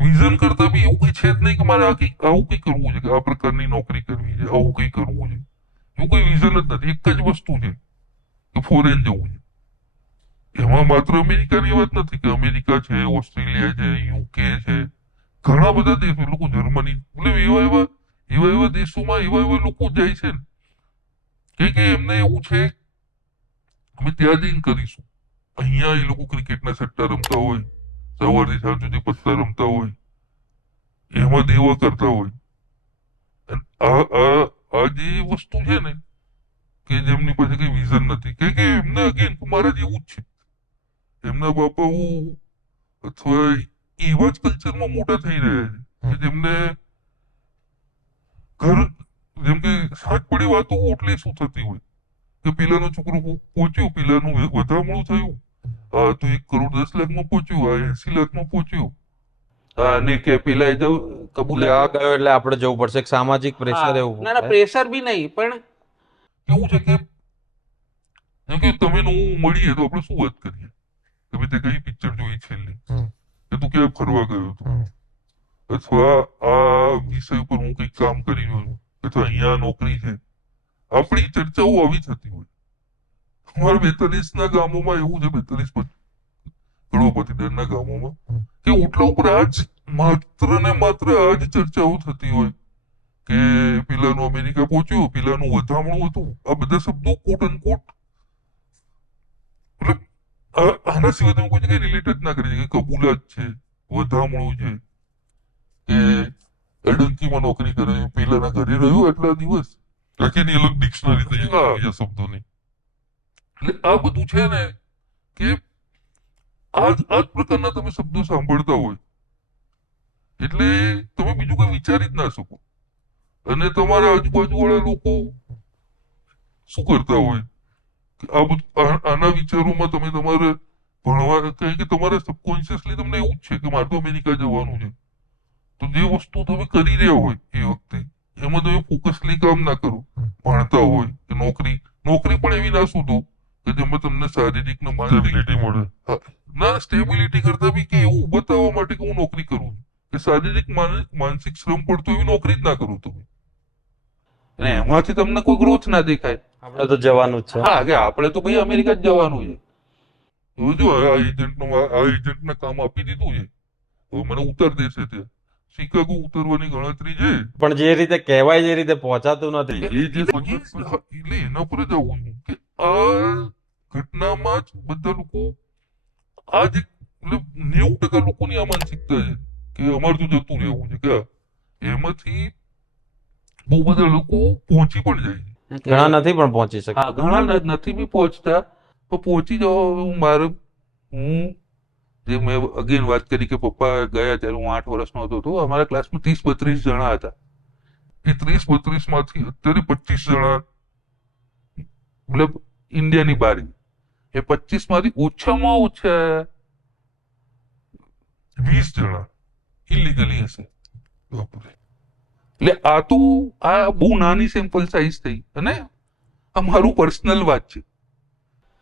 વિઝન કરતા બી એવું કઈ છે જ નહીં કે મારે આવું કઈ કરવું છે, કે આ પ્રકારની નોકરી કરવી છે, આવું કઈ કરવું છે. એવું કોઈ વિઝન જ નથી. એક જ વસ્તુ છે કે ફોરેન જવું છે. એમાં માત્ર અમેરિકાની વાત નથી કે અમેરિકા છે, ઓસ્ટ્રેલિયા છે, યુકે છે, ઘણા બધા દેશો, લોકો જર્મની, મતલબ એવા દેશોમાં એવા લોકો જાય છે ને કે એમને એવું છે અમે ત્યાં જઈને કરીશું. અહીંયા એ લોકો ક્રિકેટના સટ્ટા રમતા હોય, સવારથી સાંજ સુધી પત્તા રમતા હોય, એમાં દેવા કરતા હોય. આ જે વસ્તુ છે ને કે જેમની પાસે કઈ વિઝન નથી, કે એમને અગેન મારા જેવું જ છે. એમના બાપાઓ અથવા એવા જ કલ્ચરમાં મોટા થઈ રહ્યા છે કે જેમને ઘર જેમ કે સાત પડી વાતો ઓટલે શું થતી હોય કે પેલાનો છોકરો પહોંચ્યો, પેલાનું વધામણું થયું, આ તો 1 કરોડ 10 લાખમાં પહોંચ્યું, આ 80 લાખમાં પહોંચ્યું, અને કે પેલા કબૂલ આ ગયો એટલે આપણે જવું પડશે. સામાજિક પ્રેશર એવું. ના પ્રેશર બી નહીં, પણ કેવું છે કે જેમ કે તમે હું મળીએ તો આપણે શું વાત કરીએ, તમે તે કઈ પિક્ચર જોઈ છેલ્લી, કે તું ક્યાં ફરવા ગયો હતો, અથવા આ વિષય પર હું કઈક કામ કરી રહ્યો છું, અથવા અહીંયા નોકરી છે. આપણી ચર્ચાઓ આવી થતી હોય. અમારા 42 ગામોમાં એવું છે, 42 કરોડપતિના ગામોમાં કે ઓટલા ઉપર આજ માત્ર ને માત્ર આજ ચર્ચાઓ થતી હોય કે પેલાનું અમેરિકા પહોંચ્યું, પેલાનું વધામણું હતું. આ બધા શબ્દો કોટ એન્ડ કોટ, મતલબ આના સિવાય તમે કોઈ જગ્યાએ રિલેટ જ ના કરી શકે. કબૂલાત છે, વધામણું છે, કે એડન્કીમાં નોકરી કરે, પેલાના ઘરે રહ્યો એટલા દિવસ, આખીની અલગ ડિક્શનરી થઈ ગઈ શબ્દોની. એટલે આ બધું છે ને કે આ પ્રકારના તમે શબ્દો સાંભળતા હોય એટલે તમે બીજું કઈ વિચારી જ ના શકો. અને તમારા આજુબાજુ વાળા લોકો શું કરતા હોય આ બધું, આના વિચારોમાં તમે તમારે ભણવા, કારણ કે તમારા સબકોન્શિયસલી તમને એવું જ છે કે મારે તો અમેરિકા જવાનું છે. તો જે વસ્તુ તમે કરી રહ્યા હોય એ વખતે એમાં તમે ફોકસલી કામ ના કરો, ભણતા હોય કે નોકરી પણ એવી ના શોધો કે જેમાં તમને શારીરિક ને માનસિક મળે. ના, સ્ટેબિલિટી કરતા બી કે એવું બતાવવા માટે કે હું નોકરી કરું છું, કે શારીરિક માનસિક શ્રમ પડતો એવી નોકરી જ ના કરું તમે. અને એમાંથી તમને કોઈ ગ્રોથ ના દેખાય. આપણે તો જવાનું જ છે. હા કે આપણે તો ભાઈ અમેરિકા જ જવાનું છે. હવે જો આ એજન્ટને કામ આપી દીધું છે, હવે મને ઉત્તર દેશે તે શિકાગો ઉતરવાની ગણતરી છે. પણ જે રીતે કહેવાય છે એ રીતે પહોંચાતું નથી. એટલે એના પર જ આવું છું કે આ ઘટનામાં જ બધા લોકો આ જે 90% લોકોની આ માનસિકતા છે કે અમારે તો જતું રહેવું છે કે એમાંથી બહુ બધા લોકો પહોંચી પણ જાય છે. ઘણા નથી પણ પહોંચી શકતા. હા ઘણા નથી બી પહોંચતા, પણ પહોંચી જાઓ. હું જે મેં અગેન વાત કરી કે પપ્પા ગયા ત્યારે હું 8 વર્ષનો હતો તો અમારા ક્લાસમાં 30-32 જણા હતા. એ 30-32 માંથી અત્યારે 25 જણા મતલબ ઇન્ડિયાની બહાર. એ 25 માંથી ઓછામાં ઓછા 20 જણા ઇલીગલી હશે. એટલે આ તો આ બહુ નાની સેમ્પલ સાઇઝ થઈ અને આ મારું પર્સનલ વાત છે.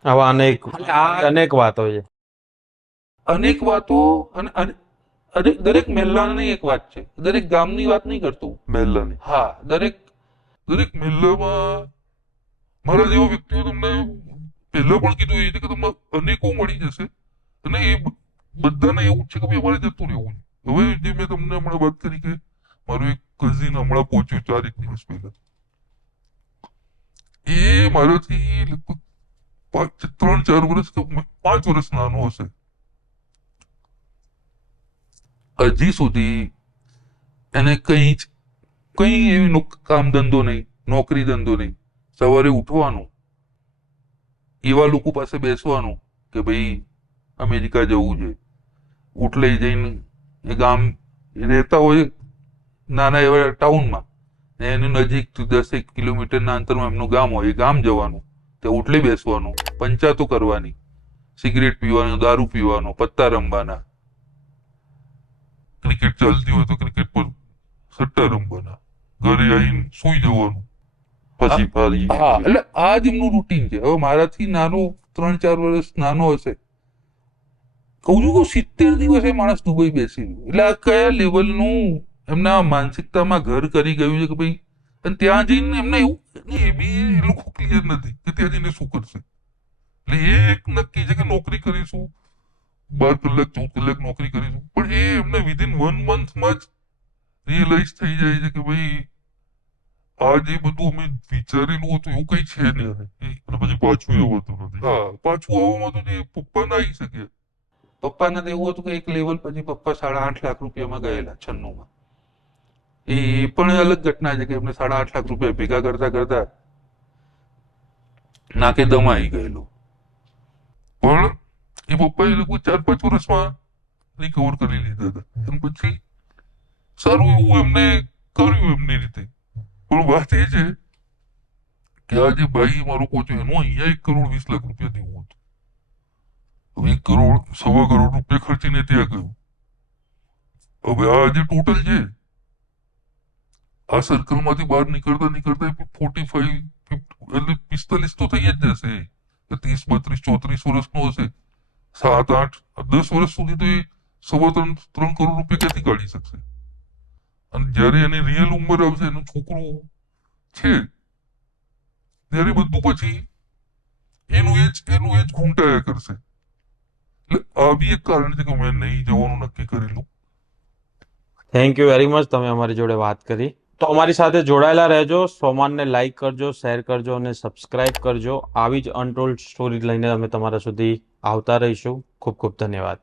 આવા અનેક વાતો છે. અનેક વાતો અને દરેક મહેલાની એક વાત છે. દરેક ગામની વાત નહીં કરતો. મહેલાની. હા દરેક મહેલામાં મારા જેવા વ્યક્તિઓ તમને પહેલા પણ કીધું એ રીતે કે તમને અનેકો મળી જશે અને એ બધાને એવું જ છે કે ભાઈ અમારે જતું રહેવું છે. હવે જે મેં તમને હમણાં વાત કરી કે મારું એક કઝિન હમણાં પહોંચ્યો 4 દિવસ પહેલા, એ મારાથી લગભગ 3-4 વર્ષ કે 5 વર્ષ નાનો હશે. હજી સુધી એને કઈ એવી કામ ધંધો નહીં, નોકરી ધંધો નહીં. સવારે ઉઠવાનું, એવા લોકો પાસે બેસવાનું કે ભાઈ અમેરિકા જવું છે. ઉઠલાઈ જઈને એ ગામ રહેતા હોય નાના એવા ટાઉનમાં, એની નજીક 10 કિલોમીટરના અંતરમાં એમનું ગામ હોય, એ ગામ જવાનું, તે ઉઠલી બેસવાનું, પંચાતો કરવાની, સિગરેટ પીવાનું, દારૂ પીવાનો, પત્તા રમવાના, ક્રિકેટ ચાલતી હોય તો ક્રિકેટ પર સટ્ટા રમવાના, ઘરે આવીને સુઈ જવાનું, પછી ફરી. હા એટલે આ જ એમનું રૂટીન છે. હવે મારાથી નાનો 3-4 વર્ષ નાનો હશે, કહું છું કે 70 દિવસે માણસ દુબઈ બેસી ગયો. એટલે આ કયા લેવલનું એમના માનસિકતામાં ઘર કરી ગયું છે કે ભાઈ, અને ત્યાં જઈને એમને એવું એ બી એ લોકો ક્લિયર નથી કે ત્યાં જઈને શું કરશે. એટલે એ એક નક્કી છે કે નોકરી કરીશું, 12 કલાક 14 કલાક નોકરી કરીશું, પણ એ એમને વિધિન 1 મંથમાં જ રિયલાઇઝ થઈ જાય છે કે ભાઈ આ જે બધું અમે વિચારેલું હતું એવું કઈ છે નહીં. અને પછી પાછું એવું હતું નથી. હા પાછું આવવામાં તો જે પપ્પા ના આવી શકે. પપ્પાને તો એવું હતું કે એક લેવલ પછી પપ્પા 8.5 લાખ રૂપિયામાં ગયેલા 96માં. એ પણ અલગ ઘટના છે કે એમને 8.5 લાખ રૂપિયા ભેગા કરતા કરતા નાકે દમ આવી ગયેલું. પણ એ પપ્પા એ લોકો 4-5 વર્ષમાં રિકવર કરી લીધા હતા. અને પછી સારું એવું એમને કર્યું એમની રીતે. પણ વાત એ છે કે આ જે ભાઈ મારો પહોંચ્યો એનું અહીંયા 1 કરોડ 20 લાખ રૂપિયા દેવું હતું. 1 કરોડ 1.25 કરોડ રૂપિયા ખર્ચીને ત્યાં ગયું. હવે આ જે ટોટલ છે આ સર્કલમાંથી બહાર નીકળતા 45 એટલે 45 તો થઈ જ જશે. 30, 32, 34 વર્ષનો હશે. 7, 8, 10 વર્ષ સુધી તો એ 3.25 કરોડ રૂપિયા ક્યાંથી કાઢી શકશે. અને જયારે એની રિયલ ઉંમર આવશે, એનું છોકરું છે, ત્યારે બધું પછી એનું એજ ઘૂંટાયા કરશે. એટલે આ બી એક કારણ છે કે મેં નહીં જવાનું નક્કી કરેલું. થેન્ક યુ વેરી મચ, તમે અમારી જોડે વાત કરી. તો અમારી સાથે જોડાયેલા રહેજો. સોમાનને લાઈક કરજો, શેર કરજો અને સબસ્ક્રાઇબ કરજો. આવી જ અનટોલ્ડ સ્ટોરી લઈને અમે તમારા સુધી આવતા રહીશું. ખૂબ ખૂબ ધન્યવાદ.